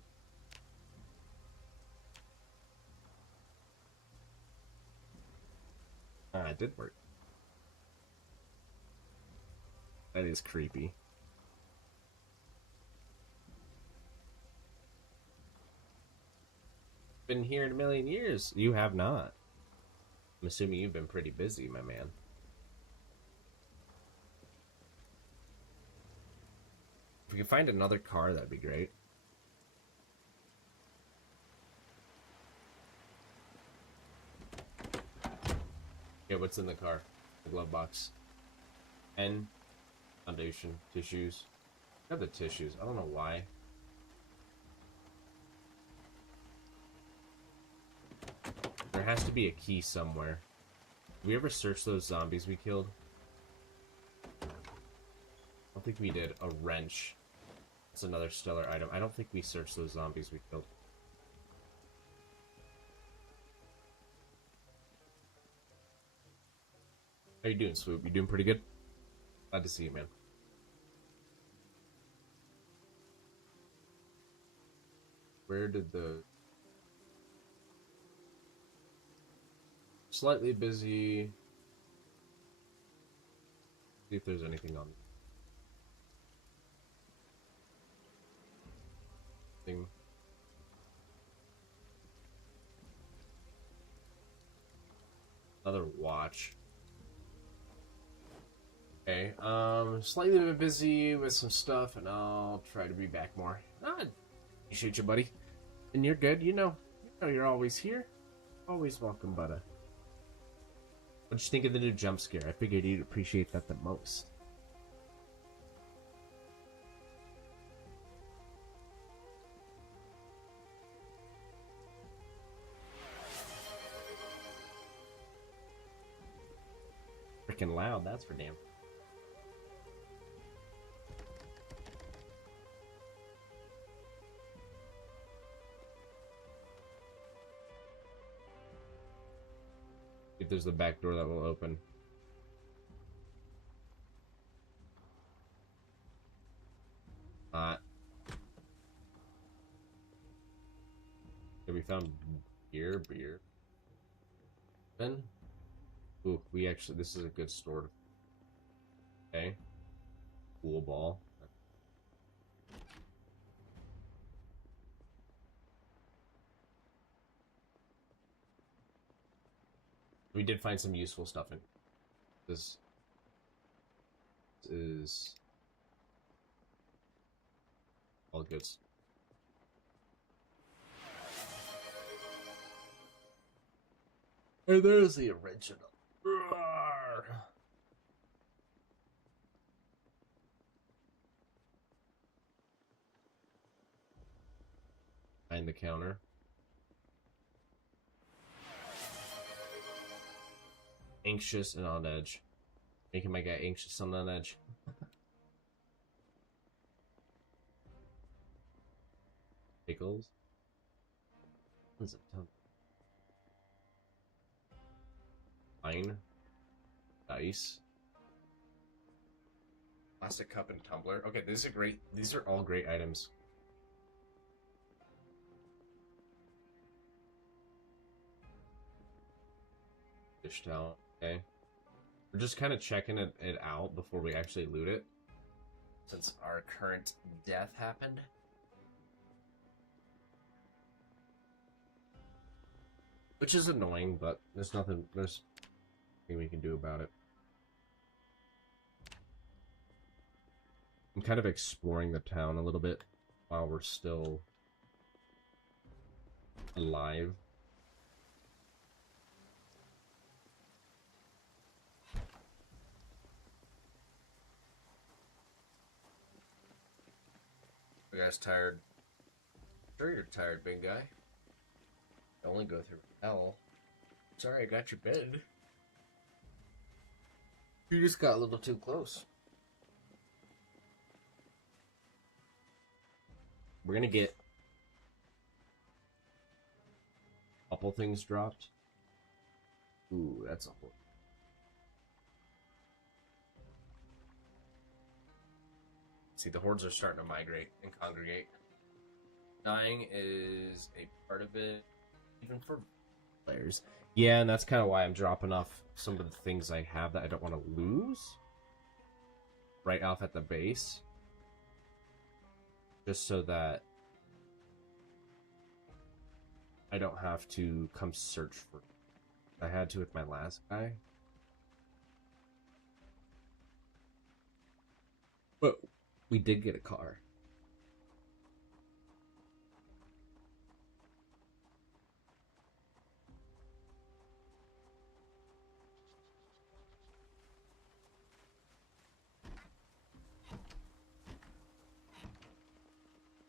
Ah, it did work. That is creepy. Been here in a million years. You have not. I'm assuming you've been pretty busy, my man. If we could find another car, that'd be great. Yeah, what's in the car? The glove box. Pen. Foundation. Tissues. I have the tissues. I don't know why. There has to be a key somewhere. Did we ever search those zombies we killed? I don't think we did. A wrench. That's another stellar item. I don't think we searched those zombies we killed. How you doing, Swoop? You doing pretty good? Glad to see you, man. Where did the... Slightly busy. See if there's anything on. Thing. Another watch. Okay, slightly bit busy with some stuff, and I'll try to be back more. Appreciate you, buddy. And you're good, you know you're always here. Always welcome, budda. What'd you think of the new jump scare? I figured you'd appreciate that the most. Freaking loud, that's for damn. If there's the back door that will open. Okay, we found beer. Then, ooh, this is a good store. Okay, pool ball. We did find some useful stuff in this. Is all goods. And there's the original. Roar. Behind the counter. Anxious and on edge. Making my guy anxious and on edge. Pickles. Tons of tons. Wine. Dice. Plastic cup and tumbler. Okay, these are great. These are all great items. Fish talent. Okay. We're just kind of checking it out before we actually loot it. Since our current death happened. Which is annoying, but there's nothing we can do about it. I'm kind of exploring the town a little bit while we're still alive. You guys tired? Sure you're tired, big guy. I only go through hell. Sorry, I got your bed. You just got a little too close. We're gonna get a couple things dropped. Ooh, that's a whole. See, the hordes are starting to migrate and congregate. Dying is a part of it, even for players. Yeah, and that's kind of why I'm dropping off some of the things I have that I don't want to lose. Right off at the base. Just so that I don't have to come search for it. I had to with my last guy. But we did get a car.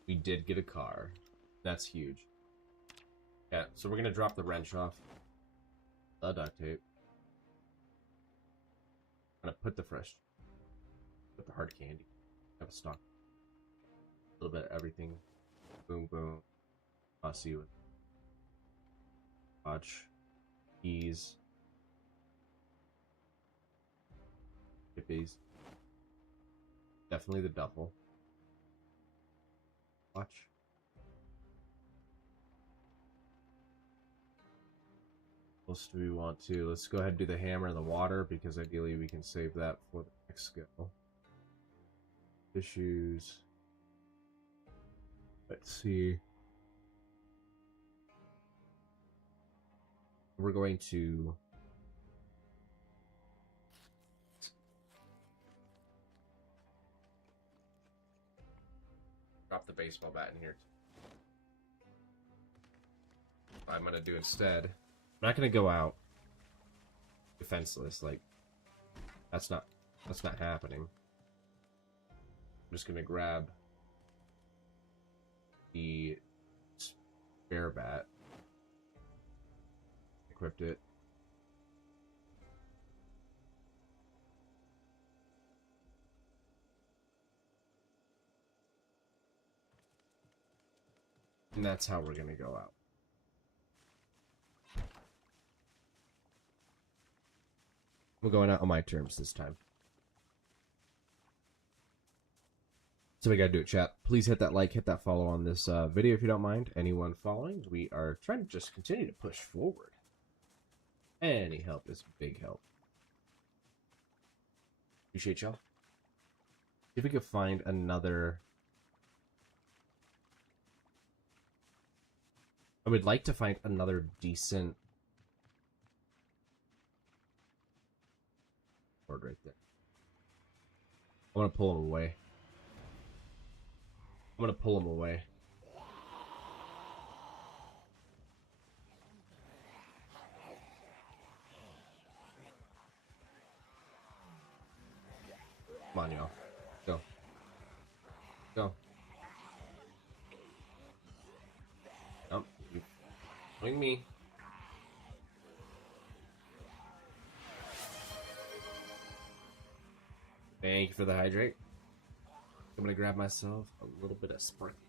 We did get a car. That's huge. Yeah, so we're gonna drop the wrench off. The duct tape. I'm gonna put the fresh. Put the hard candy. Have a stock. A little bit of everything. Boom, boom. I'll see you. Watch. Keys. Chippies. Definitely the duffel. Watch. What else do we want to? Let's go ahead and do the hammer and the water because ideally we can save that for the next skill. Tissues. Let's see. We're going to drop the baseball bat in here. What I'm gonna do instead. I'm not gonna go out defenseless. Like that's not happening. I'm just gonna grab the spare bat, equipped it. And that's how we're gonna go out. I'm going out on my terms this time. So we gotta do it, chat. Please hit that like, hit that follow on this video if you don't mind. Anyone following, we are trying to just continue to push forward. Any help is big help. Appreciate y'all. See if we could find another. I would like to find another decent board right there. I want to pull him away. I'm gonna pull him away. Come on, y'all. Go. Go. Nope. You swing me. Thank you for the hydrate. I'm gonna grab myself a little bit of sparkling.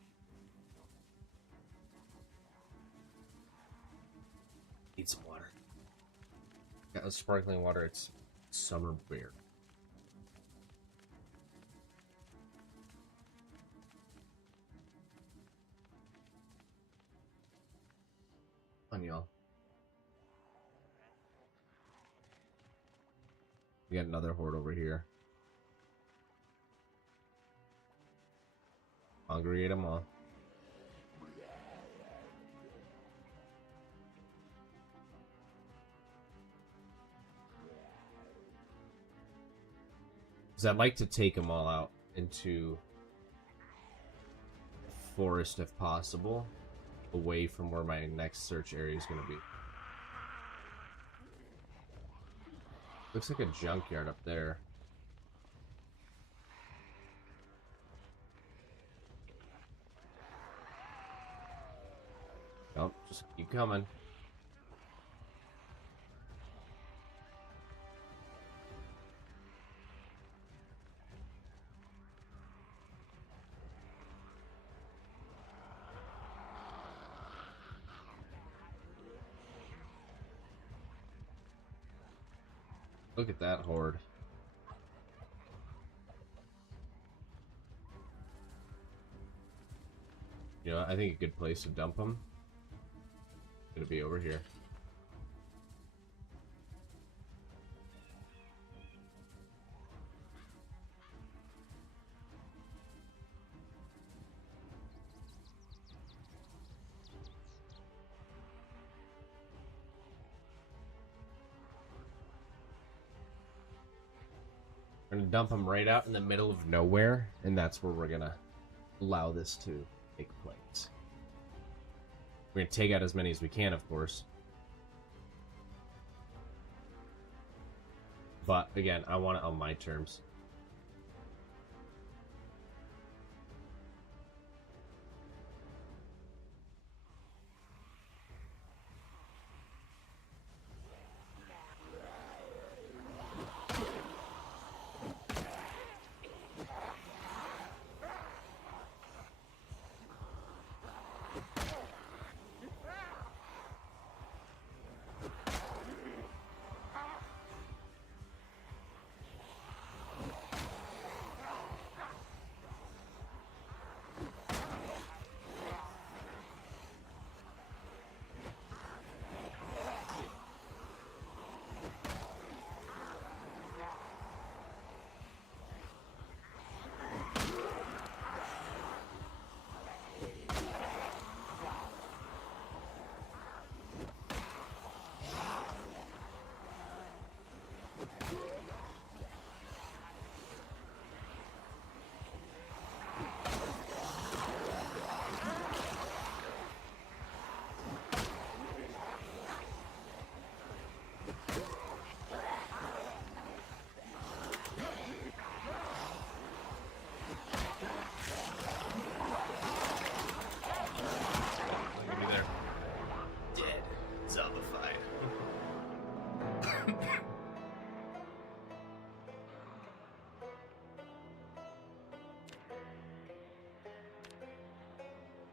Need some water. Got the sparkling water. It's summer beer. On y'all. We got another horde over here. Congregate them all. Because I'd like to take them all out into the forest if possible, away from where my next search area is going to be. Looks like a junkyard up there. Nope, just keep coming. Look at that horde. You know, I think a good place to dump them is going to be over here. We're going to dump them right out in the middle of nowhere, and that's where we're going to allow this to take place. We're going to take out as many as we can, of course. But, again, I want it on my terms.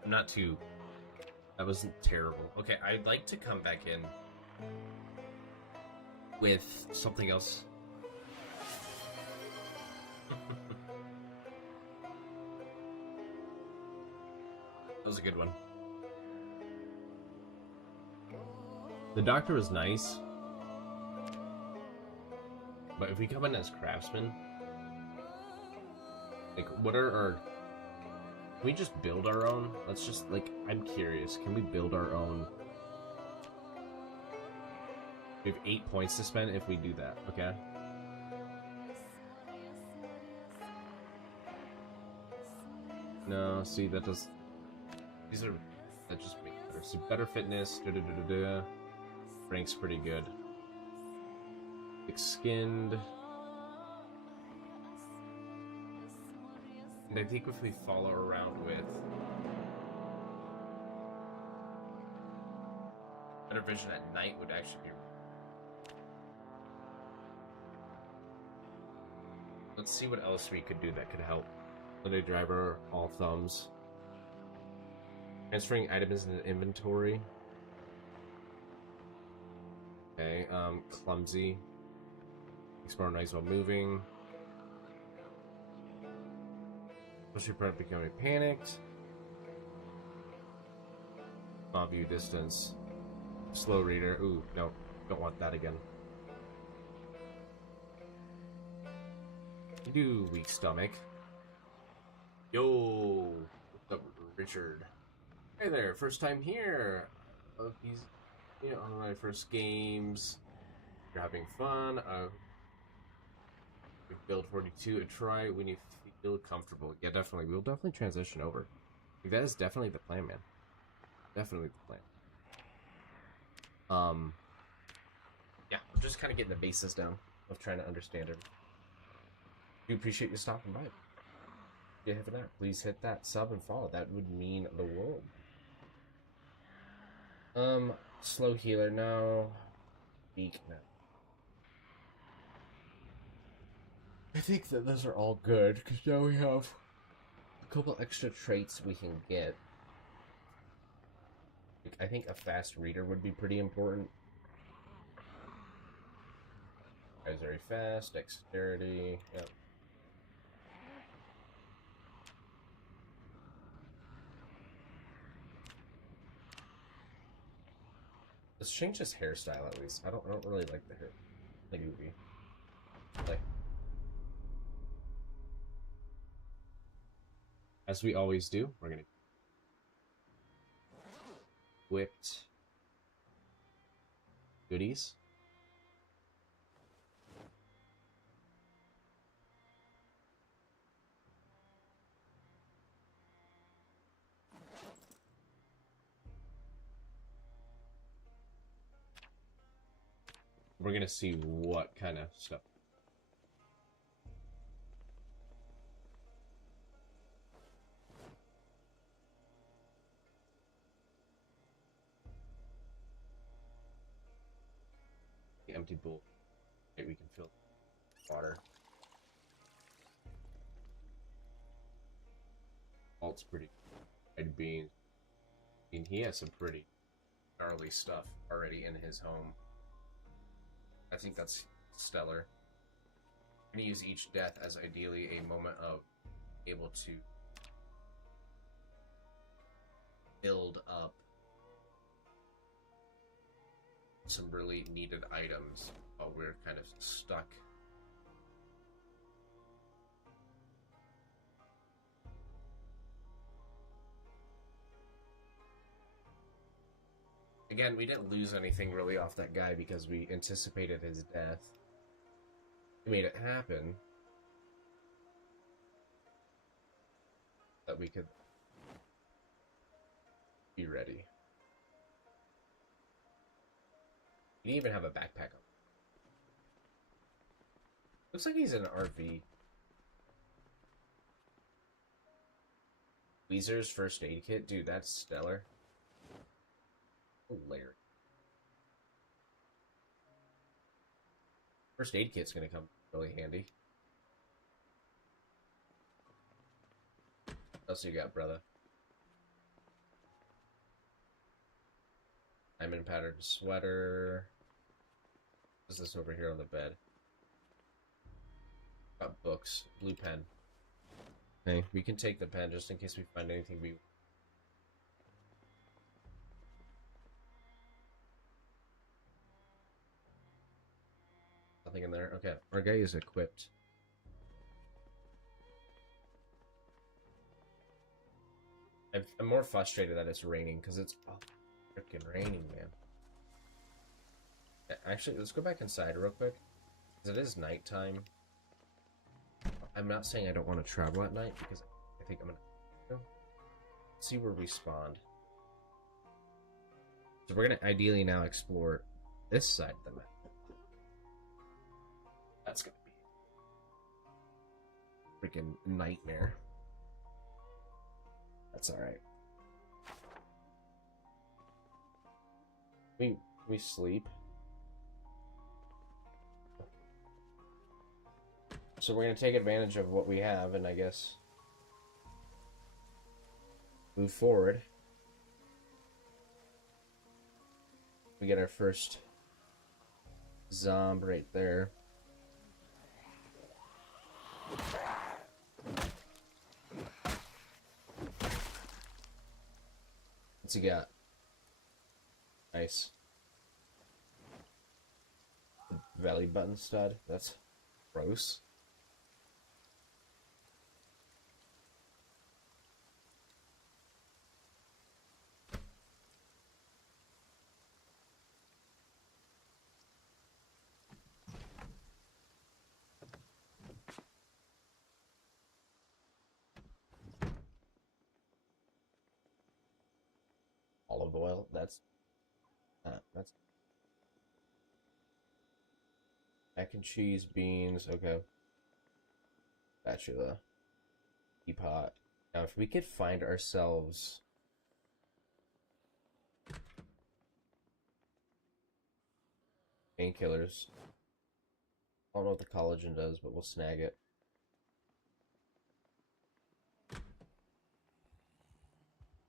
Not too... That wasn't terrible. Okay, I'd like to come back in with something else. That was a good one. The doctor was nice, but if we come in as craftsmen, like, what are our... Can we just build our own? Let's just, like, I'm curious. Can we build our own? We have 8 points to spend if we do that, okay? No, see, that does... These are... That just make better. So better fitness, da-da-da-da-da. Rank's pretty good. Thick-skinned. And I think if we follow around with better vision at night would actually be... Let's see what else we could do that could help. Monday driver, all thumbs. Transferring items in the inventory. Okay, clumsy. Explore nice while moving. Especially part becoming panicked. Not view distance. Slow reader. Ooh, no. Don't want that again. you do, weak stomach? Yo, what's up, Richard? Hey there, first time here. He's, on my first games. You're having fun. We build 42 and try when you feel comfortable. Yeah, definitely. We'll definitely transition over. Like, that is definitely the plan, man. Definitely the plan. Yeah, I'm just kind of getting the basis down of trying to understand it. We appreciate you stopping by. If you haven't that, please hit that sub and follow. That would mean the world. Slow healer, no. Beak, no. I think that those are all good, because now we have a couple extra traits we can get. I think a fast reader would be pretty important. Guys, very fast, dexterity, yep. Let's change his hairstyle at least. I don't really like the hair. The movie. Like, as we always do, we're gonna whipped goodies. We're gonna see what kind of stuff. The empty bowl. Okay, we can fill water. Alt's pretty. Red beans. I mean, he has some pretty gnarly stuff already in his home. I think that's stellar. I'm gonna use each death as ideally a moment of able to build up some really needed items while we're kind of stuck. Again, we didn't lose anything really off that guy because we anticipated his death. We made it happen. That we could be ready. He didn't even have a backpack on. Looks like he's in an RV. Weezer's first aid kit? Dude, that's stellar. Hilarious. First aid kit's gonna come really handy. What else you got, brother? Diamond patterned sweater. What's this over here on the bed? Got books. Blue pen. Okay, we can take the pen just in case we find anything we... Nothing in there? Okay, our guy is equipped. I'm more frustrated that it's raining, because it's freaking raining, man. Actually, let's go back inside real quick, because it is nighttime. I'm not saying I don't want to travel at night, because I think I'm gonna see where we spawned. So we're gonna ideally now explore this side of the map. That's gonna be a freaking nightmare. That's alright. We sleep. So we're gonna take advantage of what we have and I guess move forward. We get our first zomb right there. What's he got? Nice. Belly button stud. That's gross. olive oil. That's mac and cheese, beans. Okay, spatula, teapot. Now, if we could find ourselves painkillers, I don't know what the collagen does, but we'll snag it.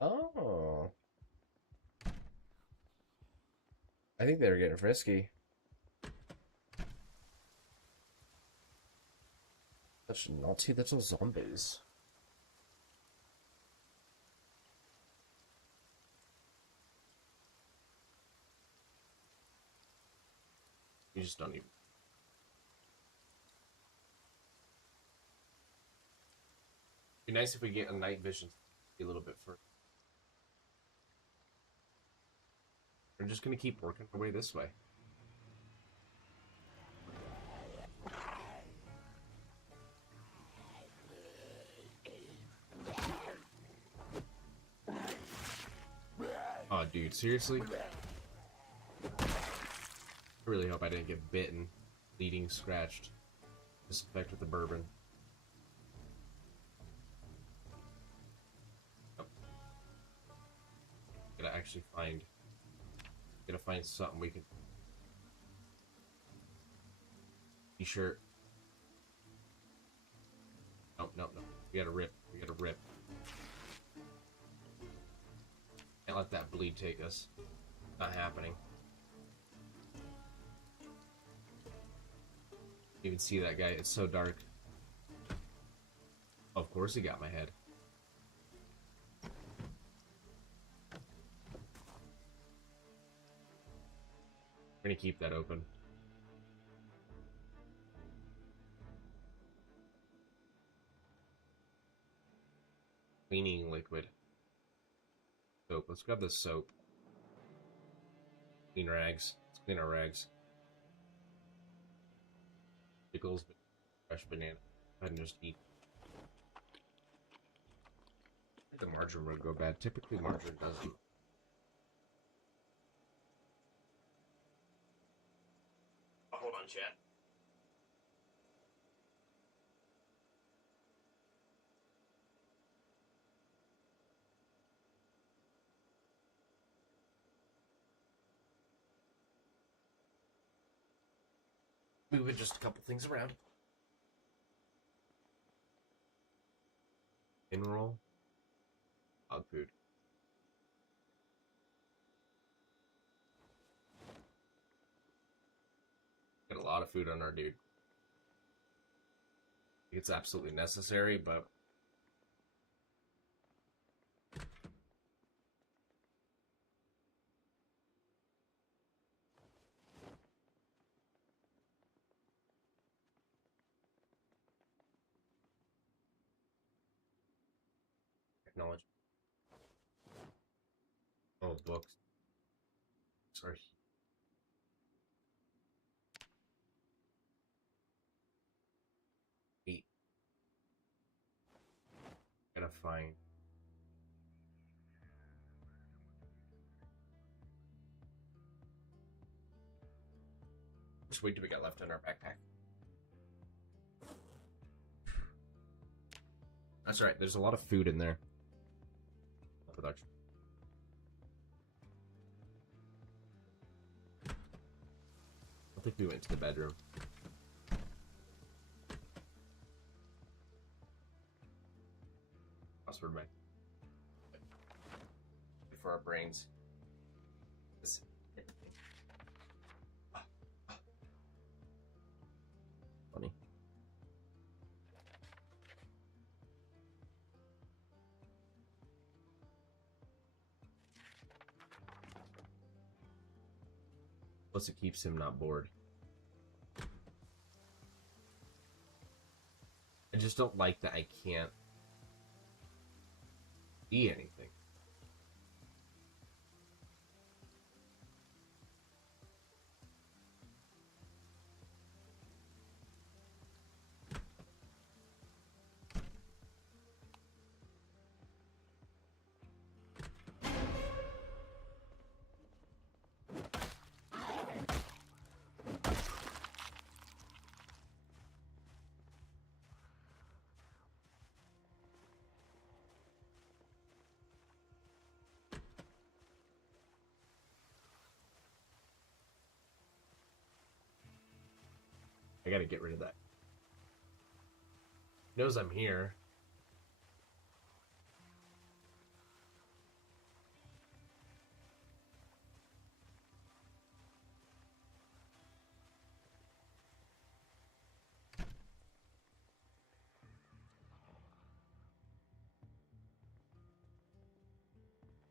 Oh, I think they were getting frisky. That's naughty little zombies. You just don't even. It'd be nice if we get a night vision a little bit further. We're just gonna keep working our way this way. Oh, dude, seriously? I really hope I didn't get bitten, bleeding, scratched. Just effect with the bourbon. Oh. Gotta actually find. Gotta find something we can. T-shirt. No, no, no. We gotta rip. We gotta rip. Can't let that bleed take us. Not happening. You even see that guy. It's so dark. Of course he got my head. We're gonna keep that open. Cleaning liquid. Soap. Let's grab the soap. Clean rags. Let's clean our rags. Pickles, fresh banana. Go ahead and just eat. I think the margarine would go bad. Typically, margarine doesn't. Oh, hold on, chat. Moving just a couple things around. In roll. Dog food. Got a lot of food on our dude. It's absolutely necessary, but technology. Oh, books. Sorry. Eat. Gotta find. Which weight do we got left in our backpack? That's right. There's a lot of food in there. Production. I think we went to the bedroom. Crossword man. For our brains. Funny. Plus it keeps him not bored. I just don't like that I can't be anything. I gotta get rid of that. Knows I'm here.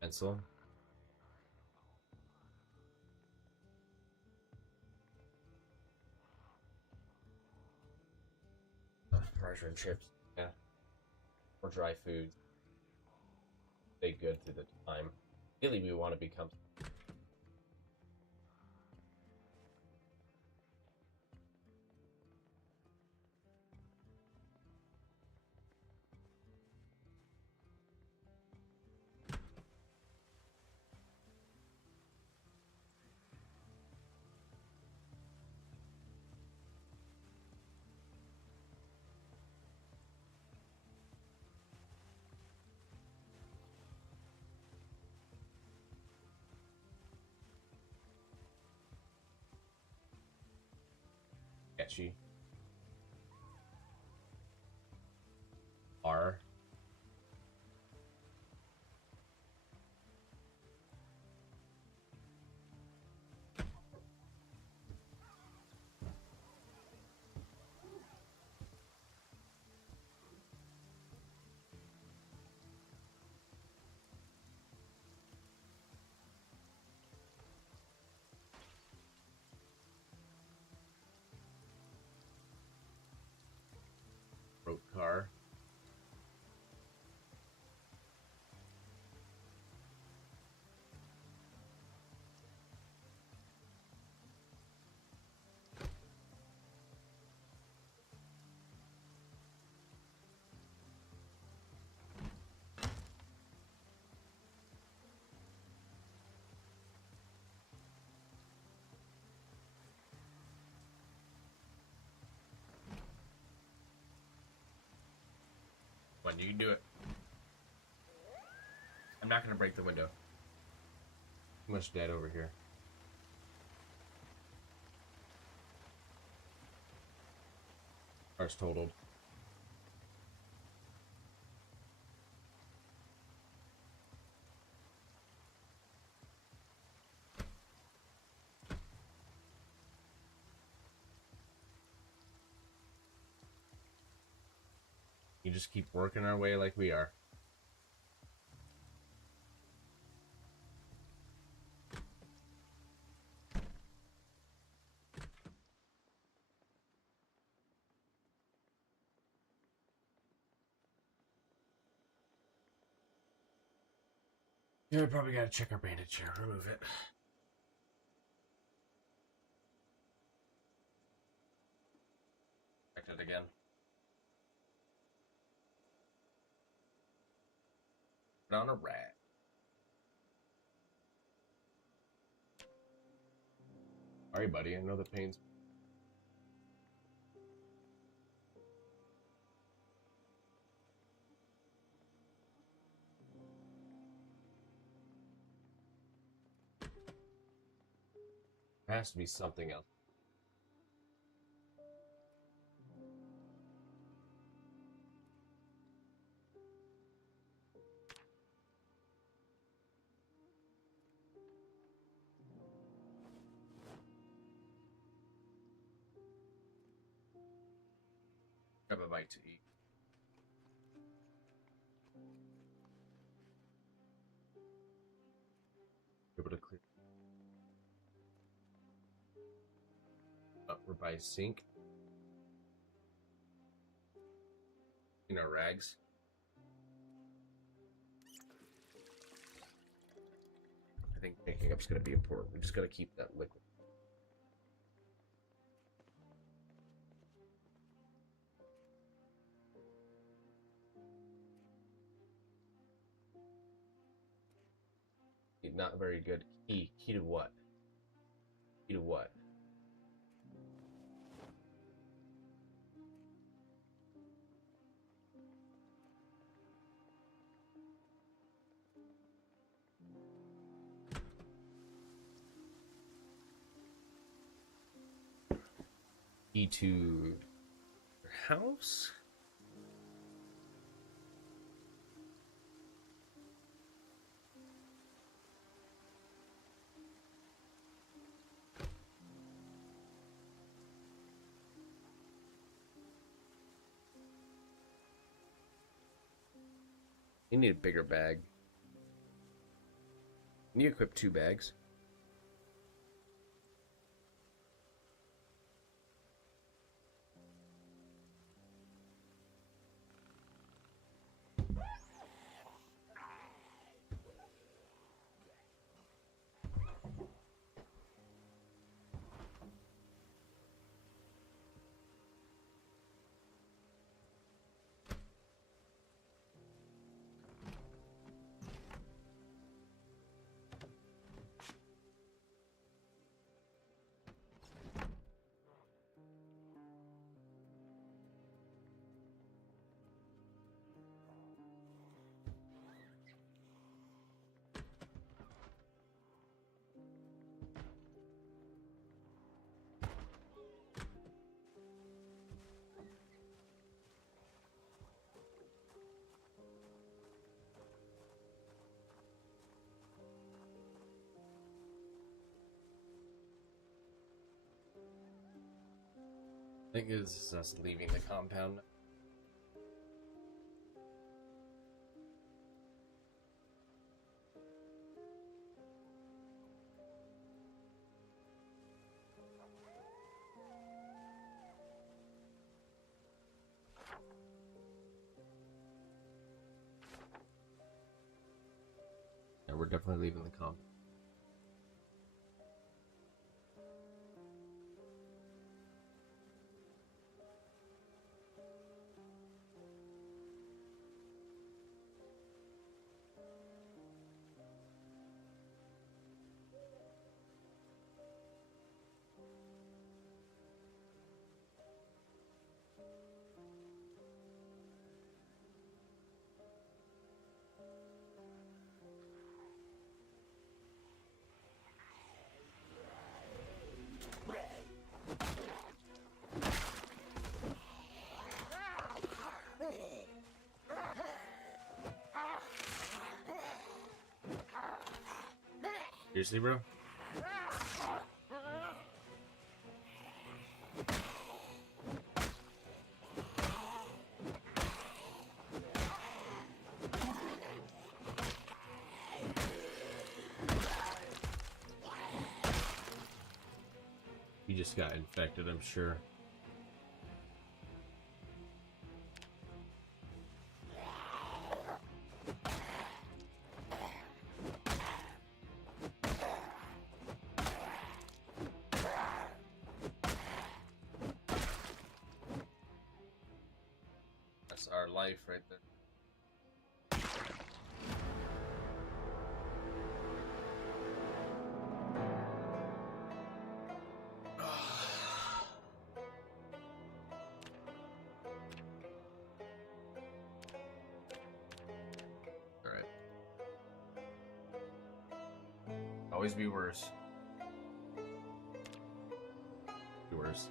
Pencil. Margarine chips. Yeah. Or dry foods. Stay good through the time. Really, we want to become. Sketchy. R. Broke car. Come on, you can do it. I'm not gonna break the window. Too much dead over here. Car's totaled. You just keep working our way like we are. Yeah, we probably gotta check our bandage here. Remove it. Check it again. Put on a rat. Sorry, buddy. I know the pain's. There has to be something else. Grab a bite to eat. Able to clear. We're by sink. In our rags. I think making up's gonna be important. We just gotta keep that liquid. Not very good. Key. Key to what? Key to what? to your house. You need a bigger bag. You equip 2 bags. I think this is us leaving the compound. Yeah, we're definitely leaving the compound. Seriously, bro? You just got infected, I'm sure. That's our life right there. Alright. Always be worse. Be worse.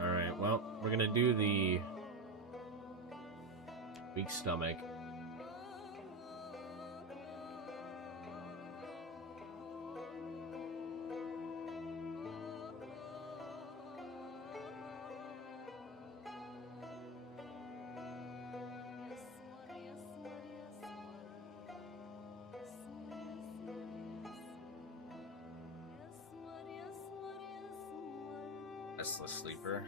Alright, well, we're gonna do the weak stomach. Restless sleeper.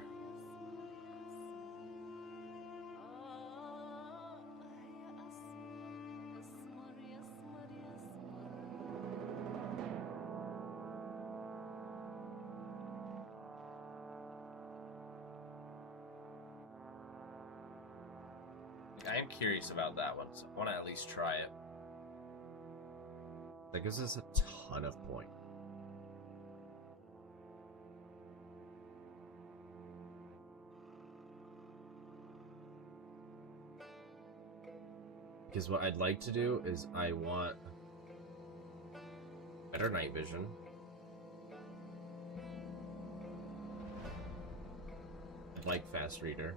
I am curious about that one, so I want to at least try it. That gives us a ton of points. Because what I'd like to do is I want better night vision. I'd like fast reader.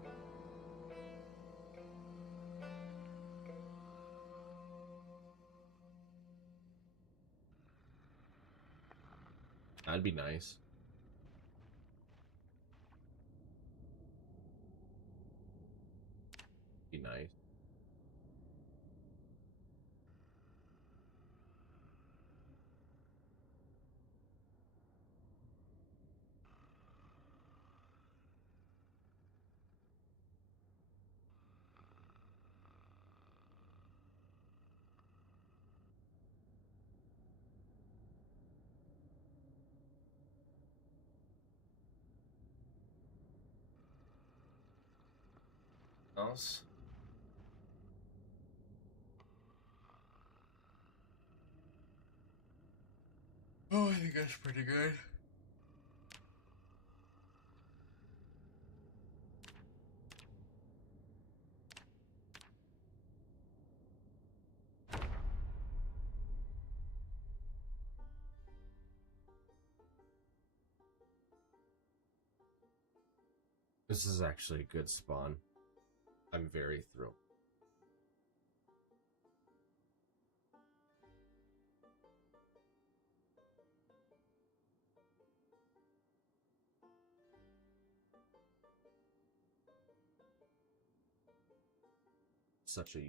That'd be nice. Be nice. Else? Oh, I think that's pretty good. This is actually a good spawn. I'm very thrilled. Such a...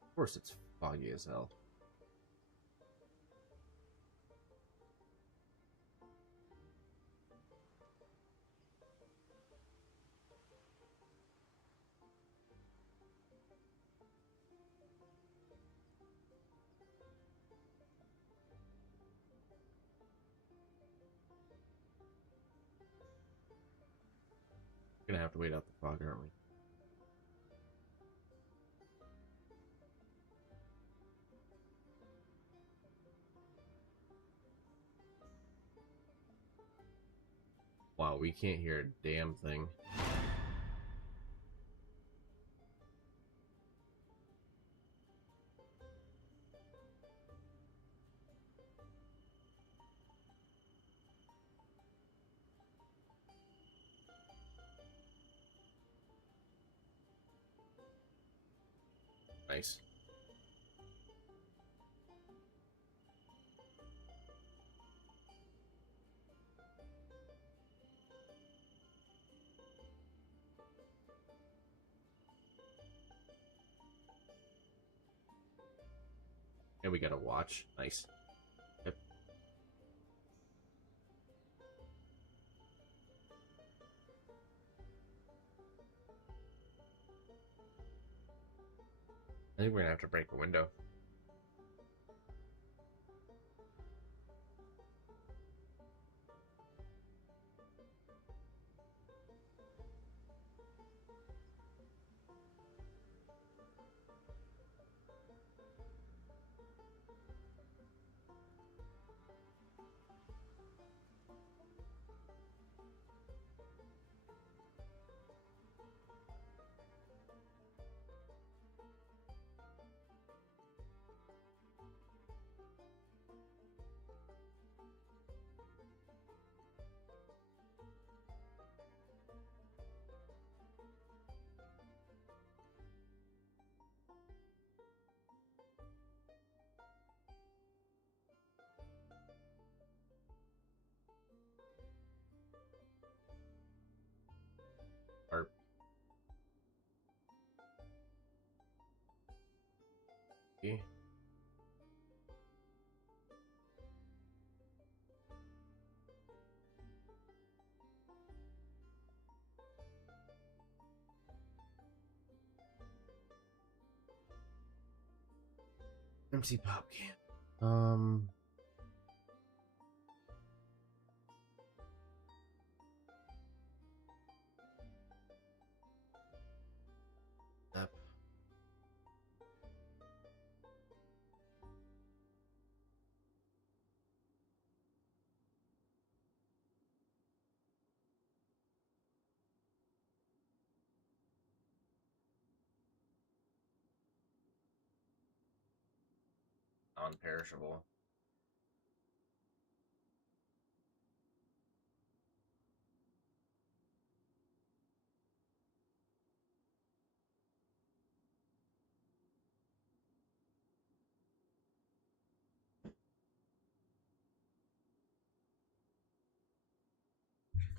Of course it's foggy as hell. We're gonna have to wait out the fog, aren't we? Wow, we can't hear a damn thing. Nice. And we got a watch. Nice. Yep. I think we're gonna have to break a window. Or okay. Empty pop can. Yep. non-perishable.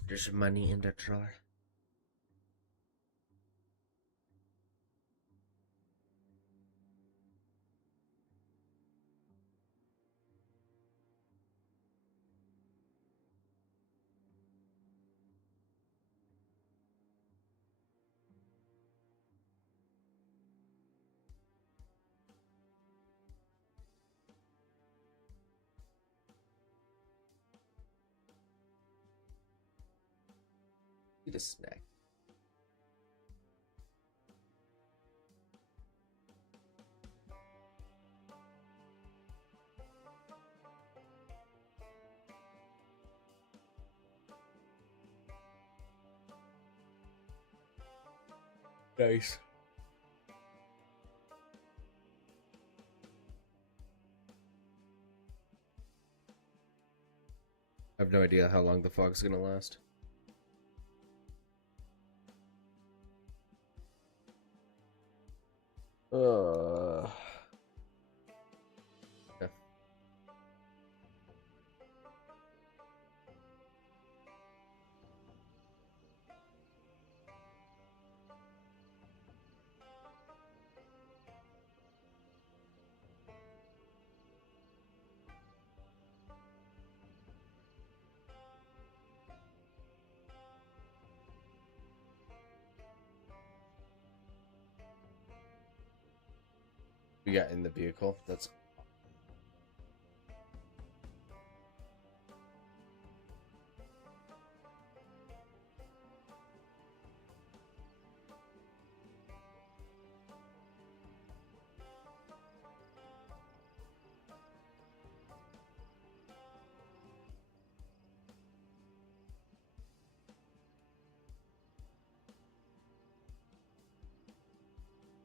There's money in the drawer. Eat a snack. Nice. I have no idea how long the fog's gonna last. Yeah. We got in the vehicle. That's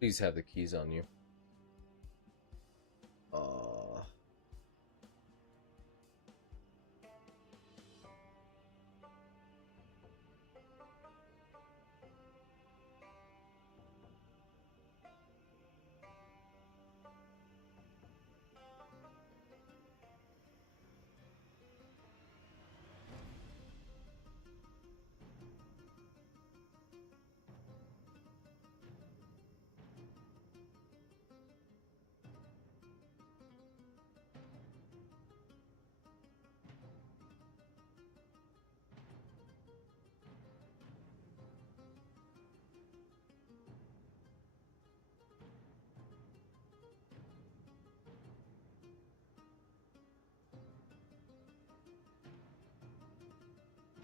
please have the keys on you.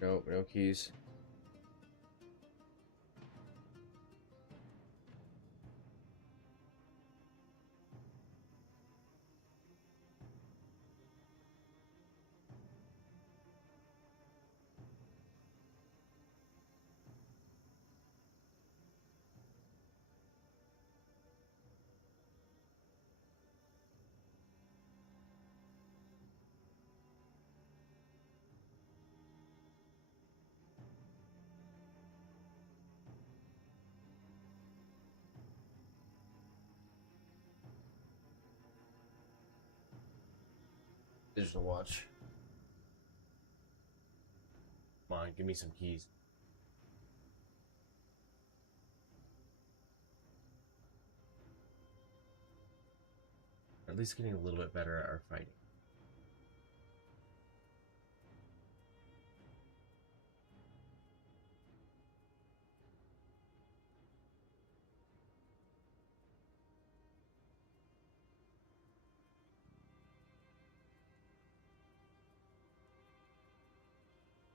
Nope, no keys. Digital watch. Come on, give me some keys. At least getting a little bit better at our fighting.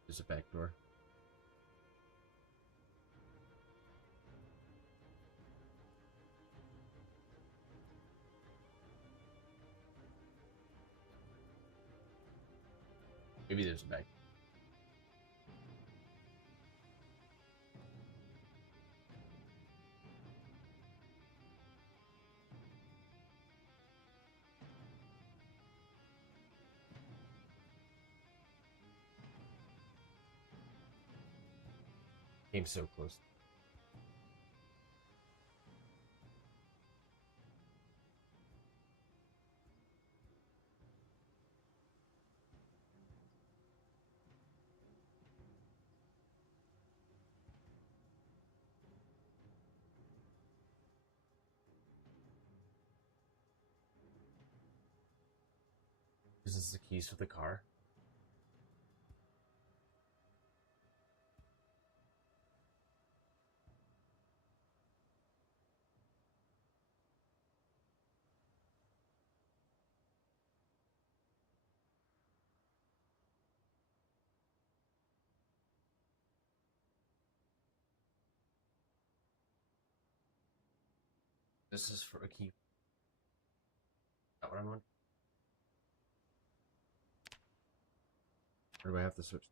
There's a back door. Maybe there's a back. Came so close. This is the keys for the car. This is for a key. Is that what I'm on? Or do I have to switch?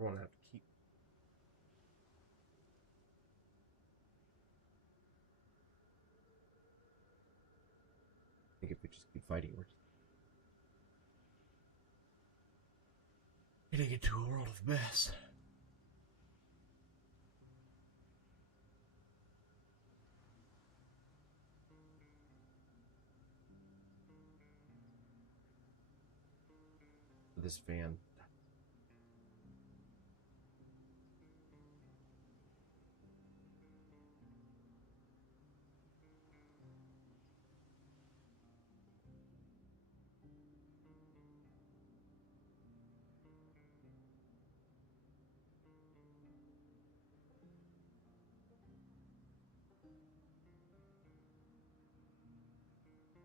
I don't want to have to keep. I think if we just keep fighting, we're getting into a world of mess. This van.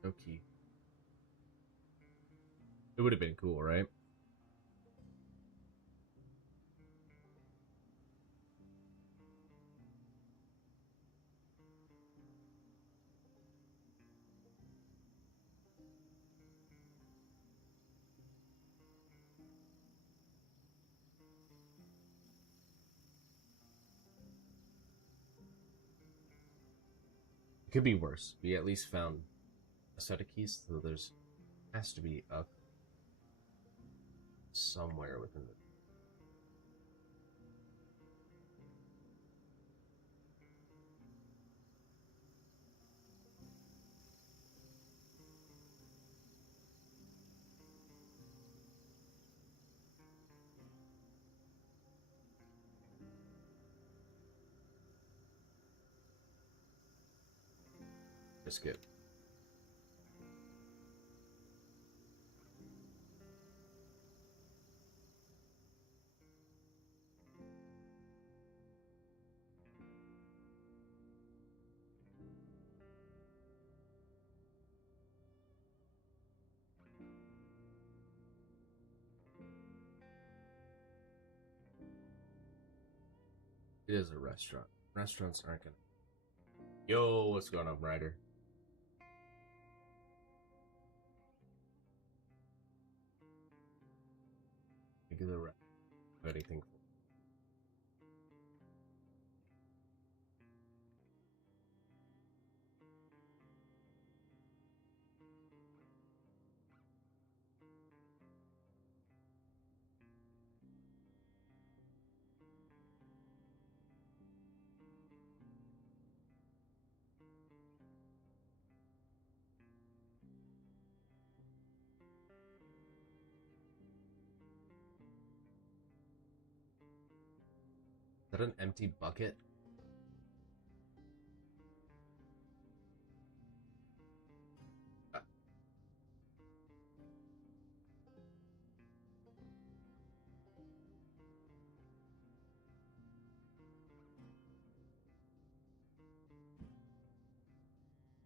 No key. It would have been cool, right? It could be worse. We at least found a set of keys, so there's has to be a somewhere within the. Skip. It is a restaurant. Restaurants aren't gonna. Yo, what's going on, Ryder? Think of the rest. Anything. Is that an empty bucket?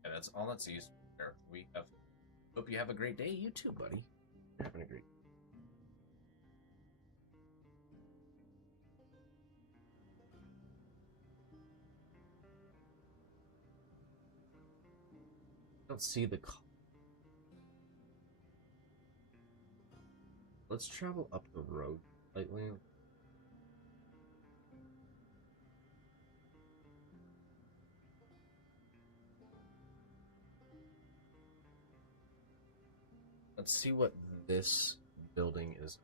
Yeah, that's all that's used there. We have Hope you have a great day. You too, buddy. You're having a great I don't see the call. Let's travel up the road slightly. Let's see what this building is.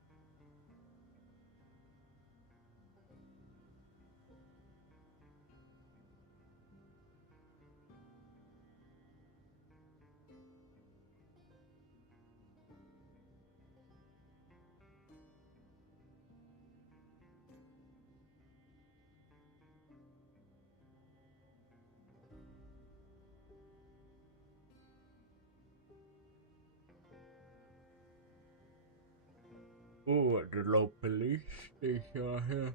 Oh, the low police station here.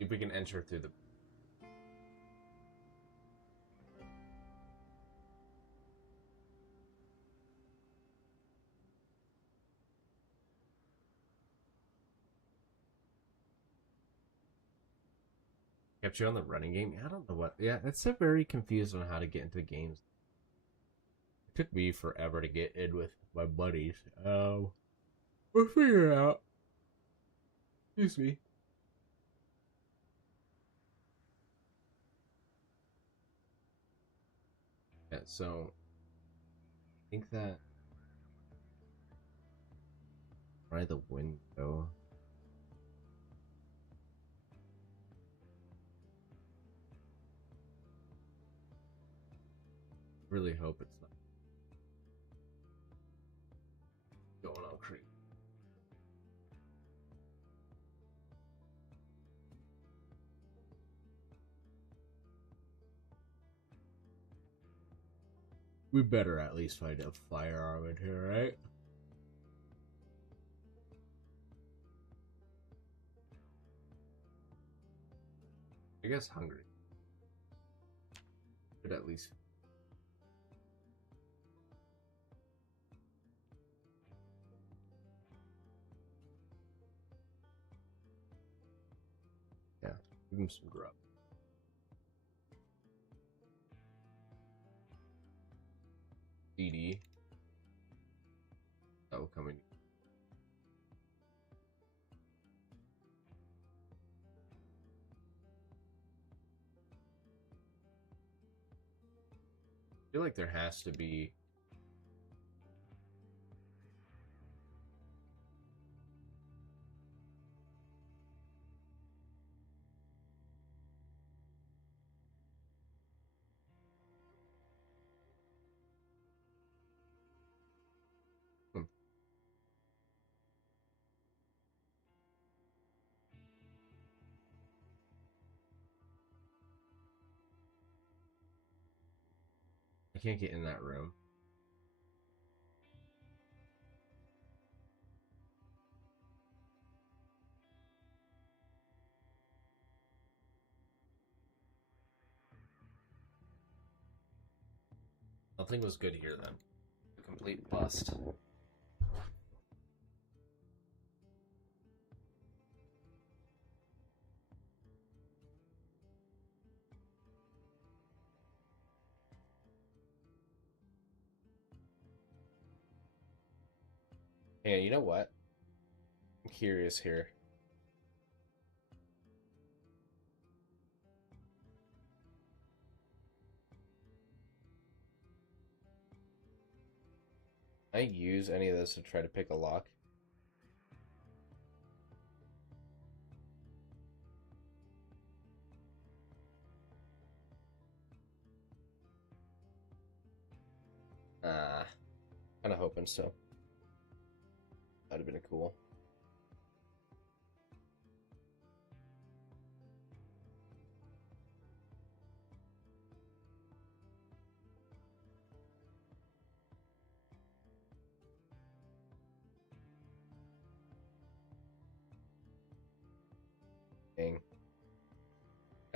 If we can enter through the. Kept you on the running game? I don't know what. Yeah, it's so very confused on how to get into games. It took me forever to get in with my buddies. We'll figure it out. Excuse me. Yeah, so I think that try the window. Really hope it's not going on creep. We better at least find a firearm in here, right? I guess hungry. But at least. Yeah, give him some grub. CD. That will come in. I feel like there has to be. I can't get in that room. Nothing was good here then. A complete bust. Hey, you know what? I'm curious here. I use any of this to try to pick a lock. Kind of hoping so. That'd have been cool.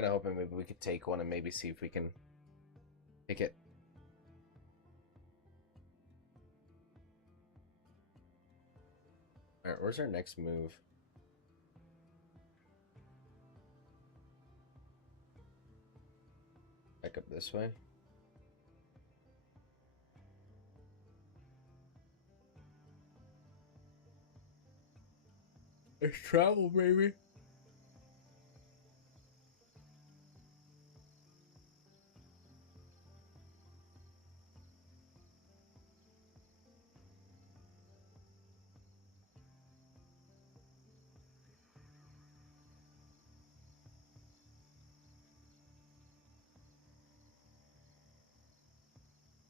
Kind of hoping maybe we could take one and maybe see if we can pick it. Alright, where's our next move? Back up this way. Let's travel, baby.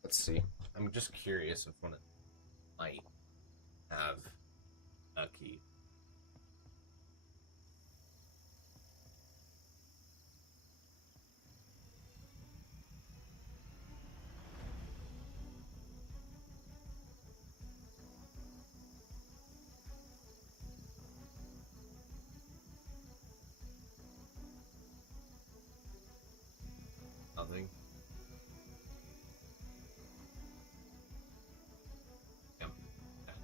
Let's see. I'm just curious if one of them might have a key. Nothing. Yep. Yeah.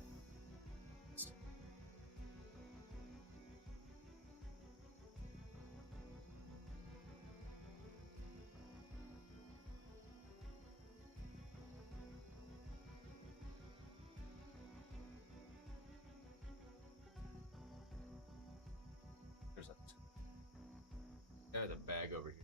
There's a bag over here.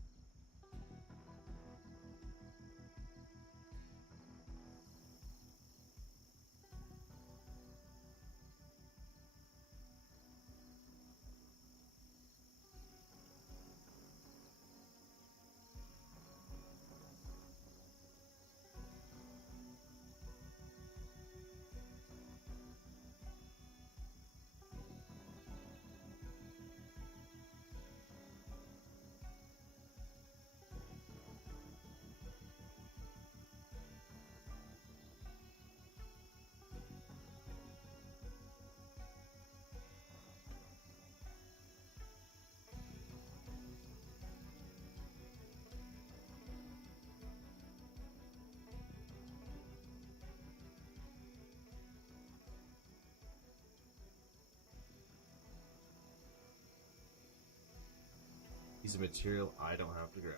Piece of material I don't have to grab.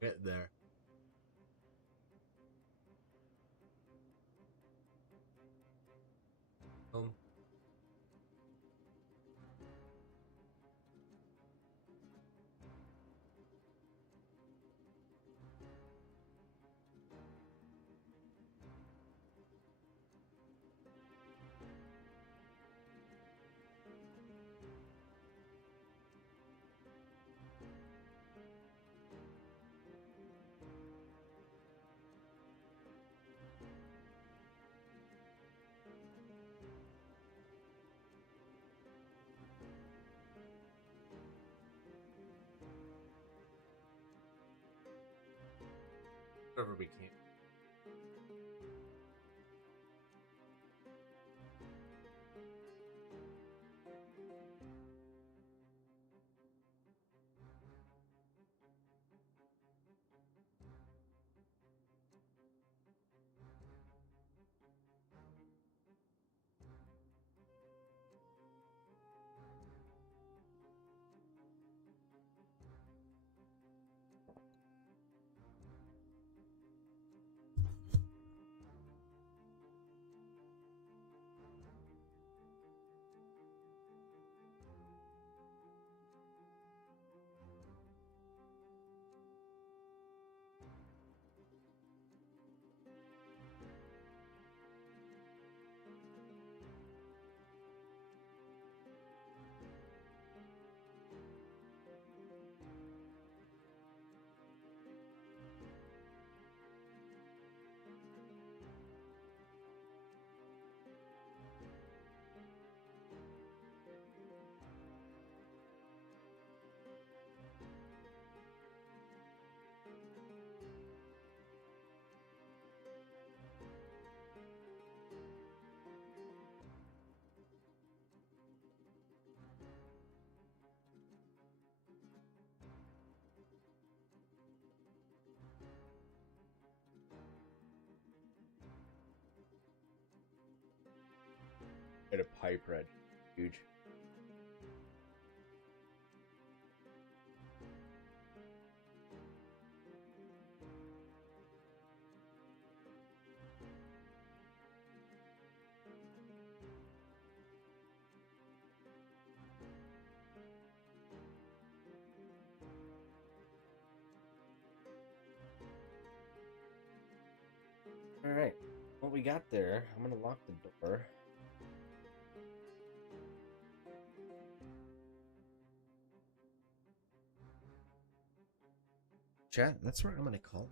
Get there. Um. whatever we can. Get a pipe red. Huge. All right, what we got there, I'm gonna lock the door. Chat, that's where I'm gonna call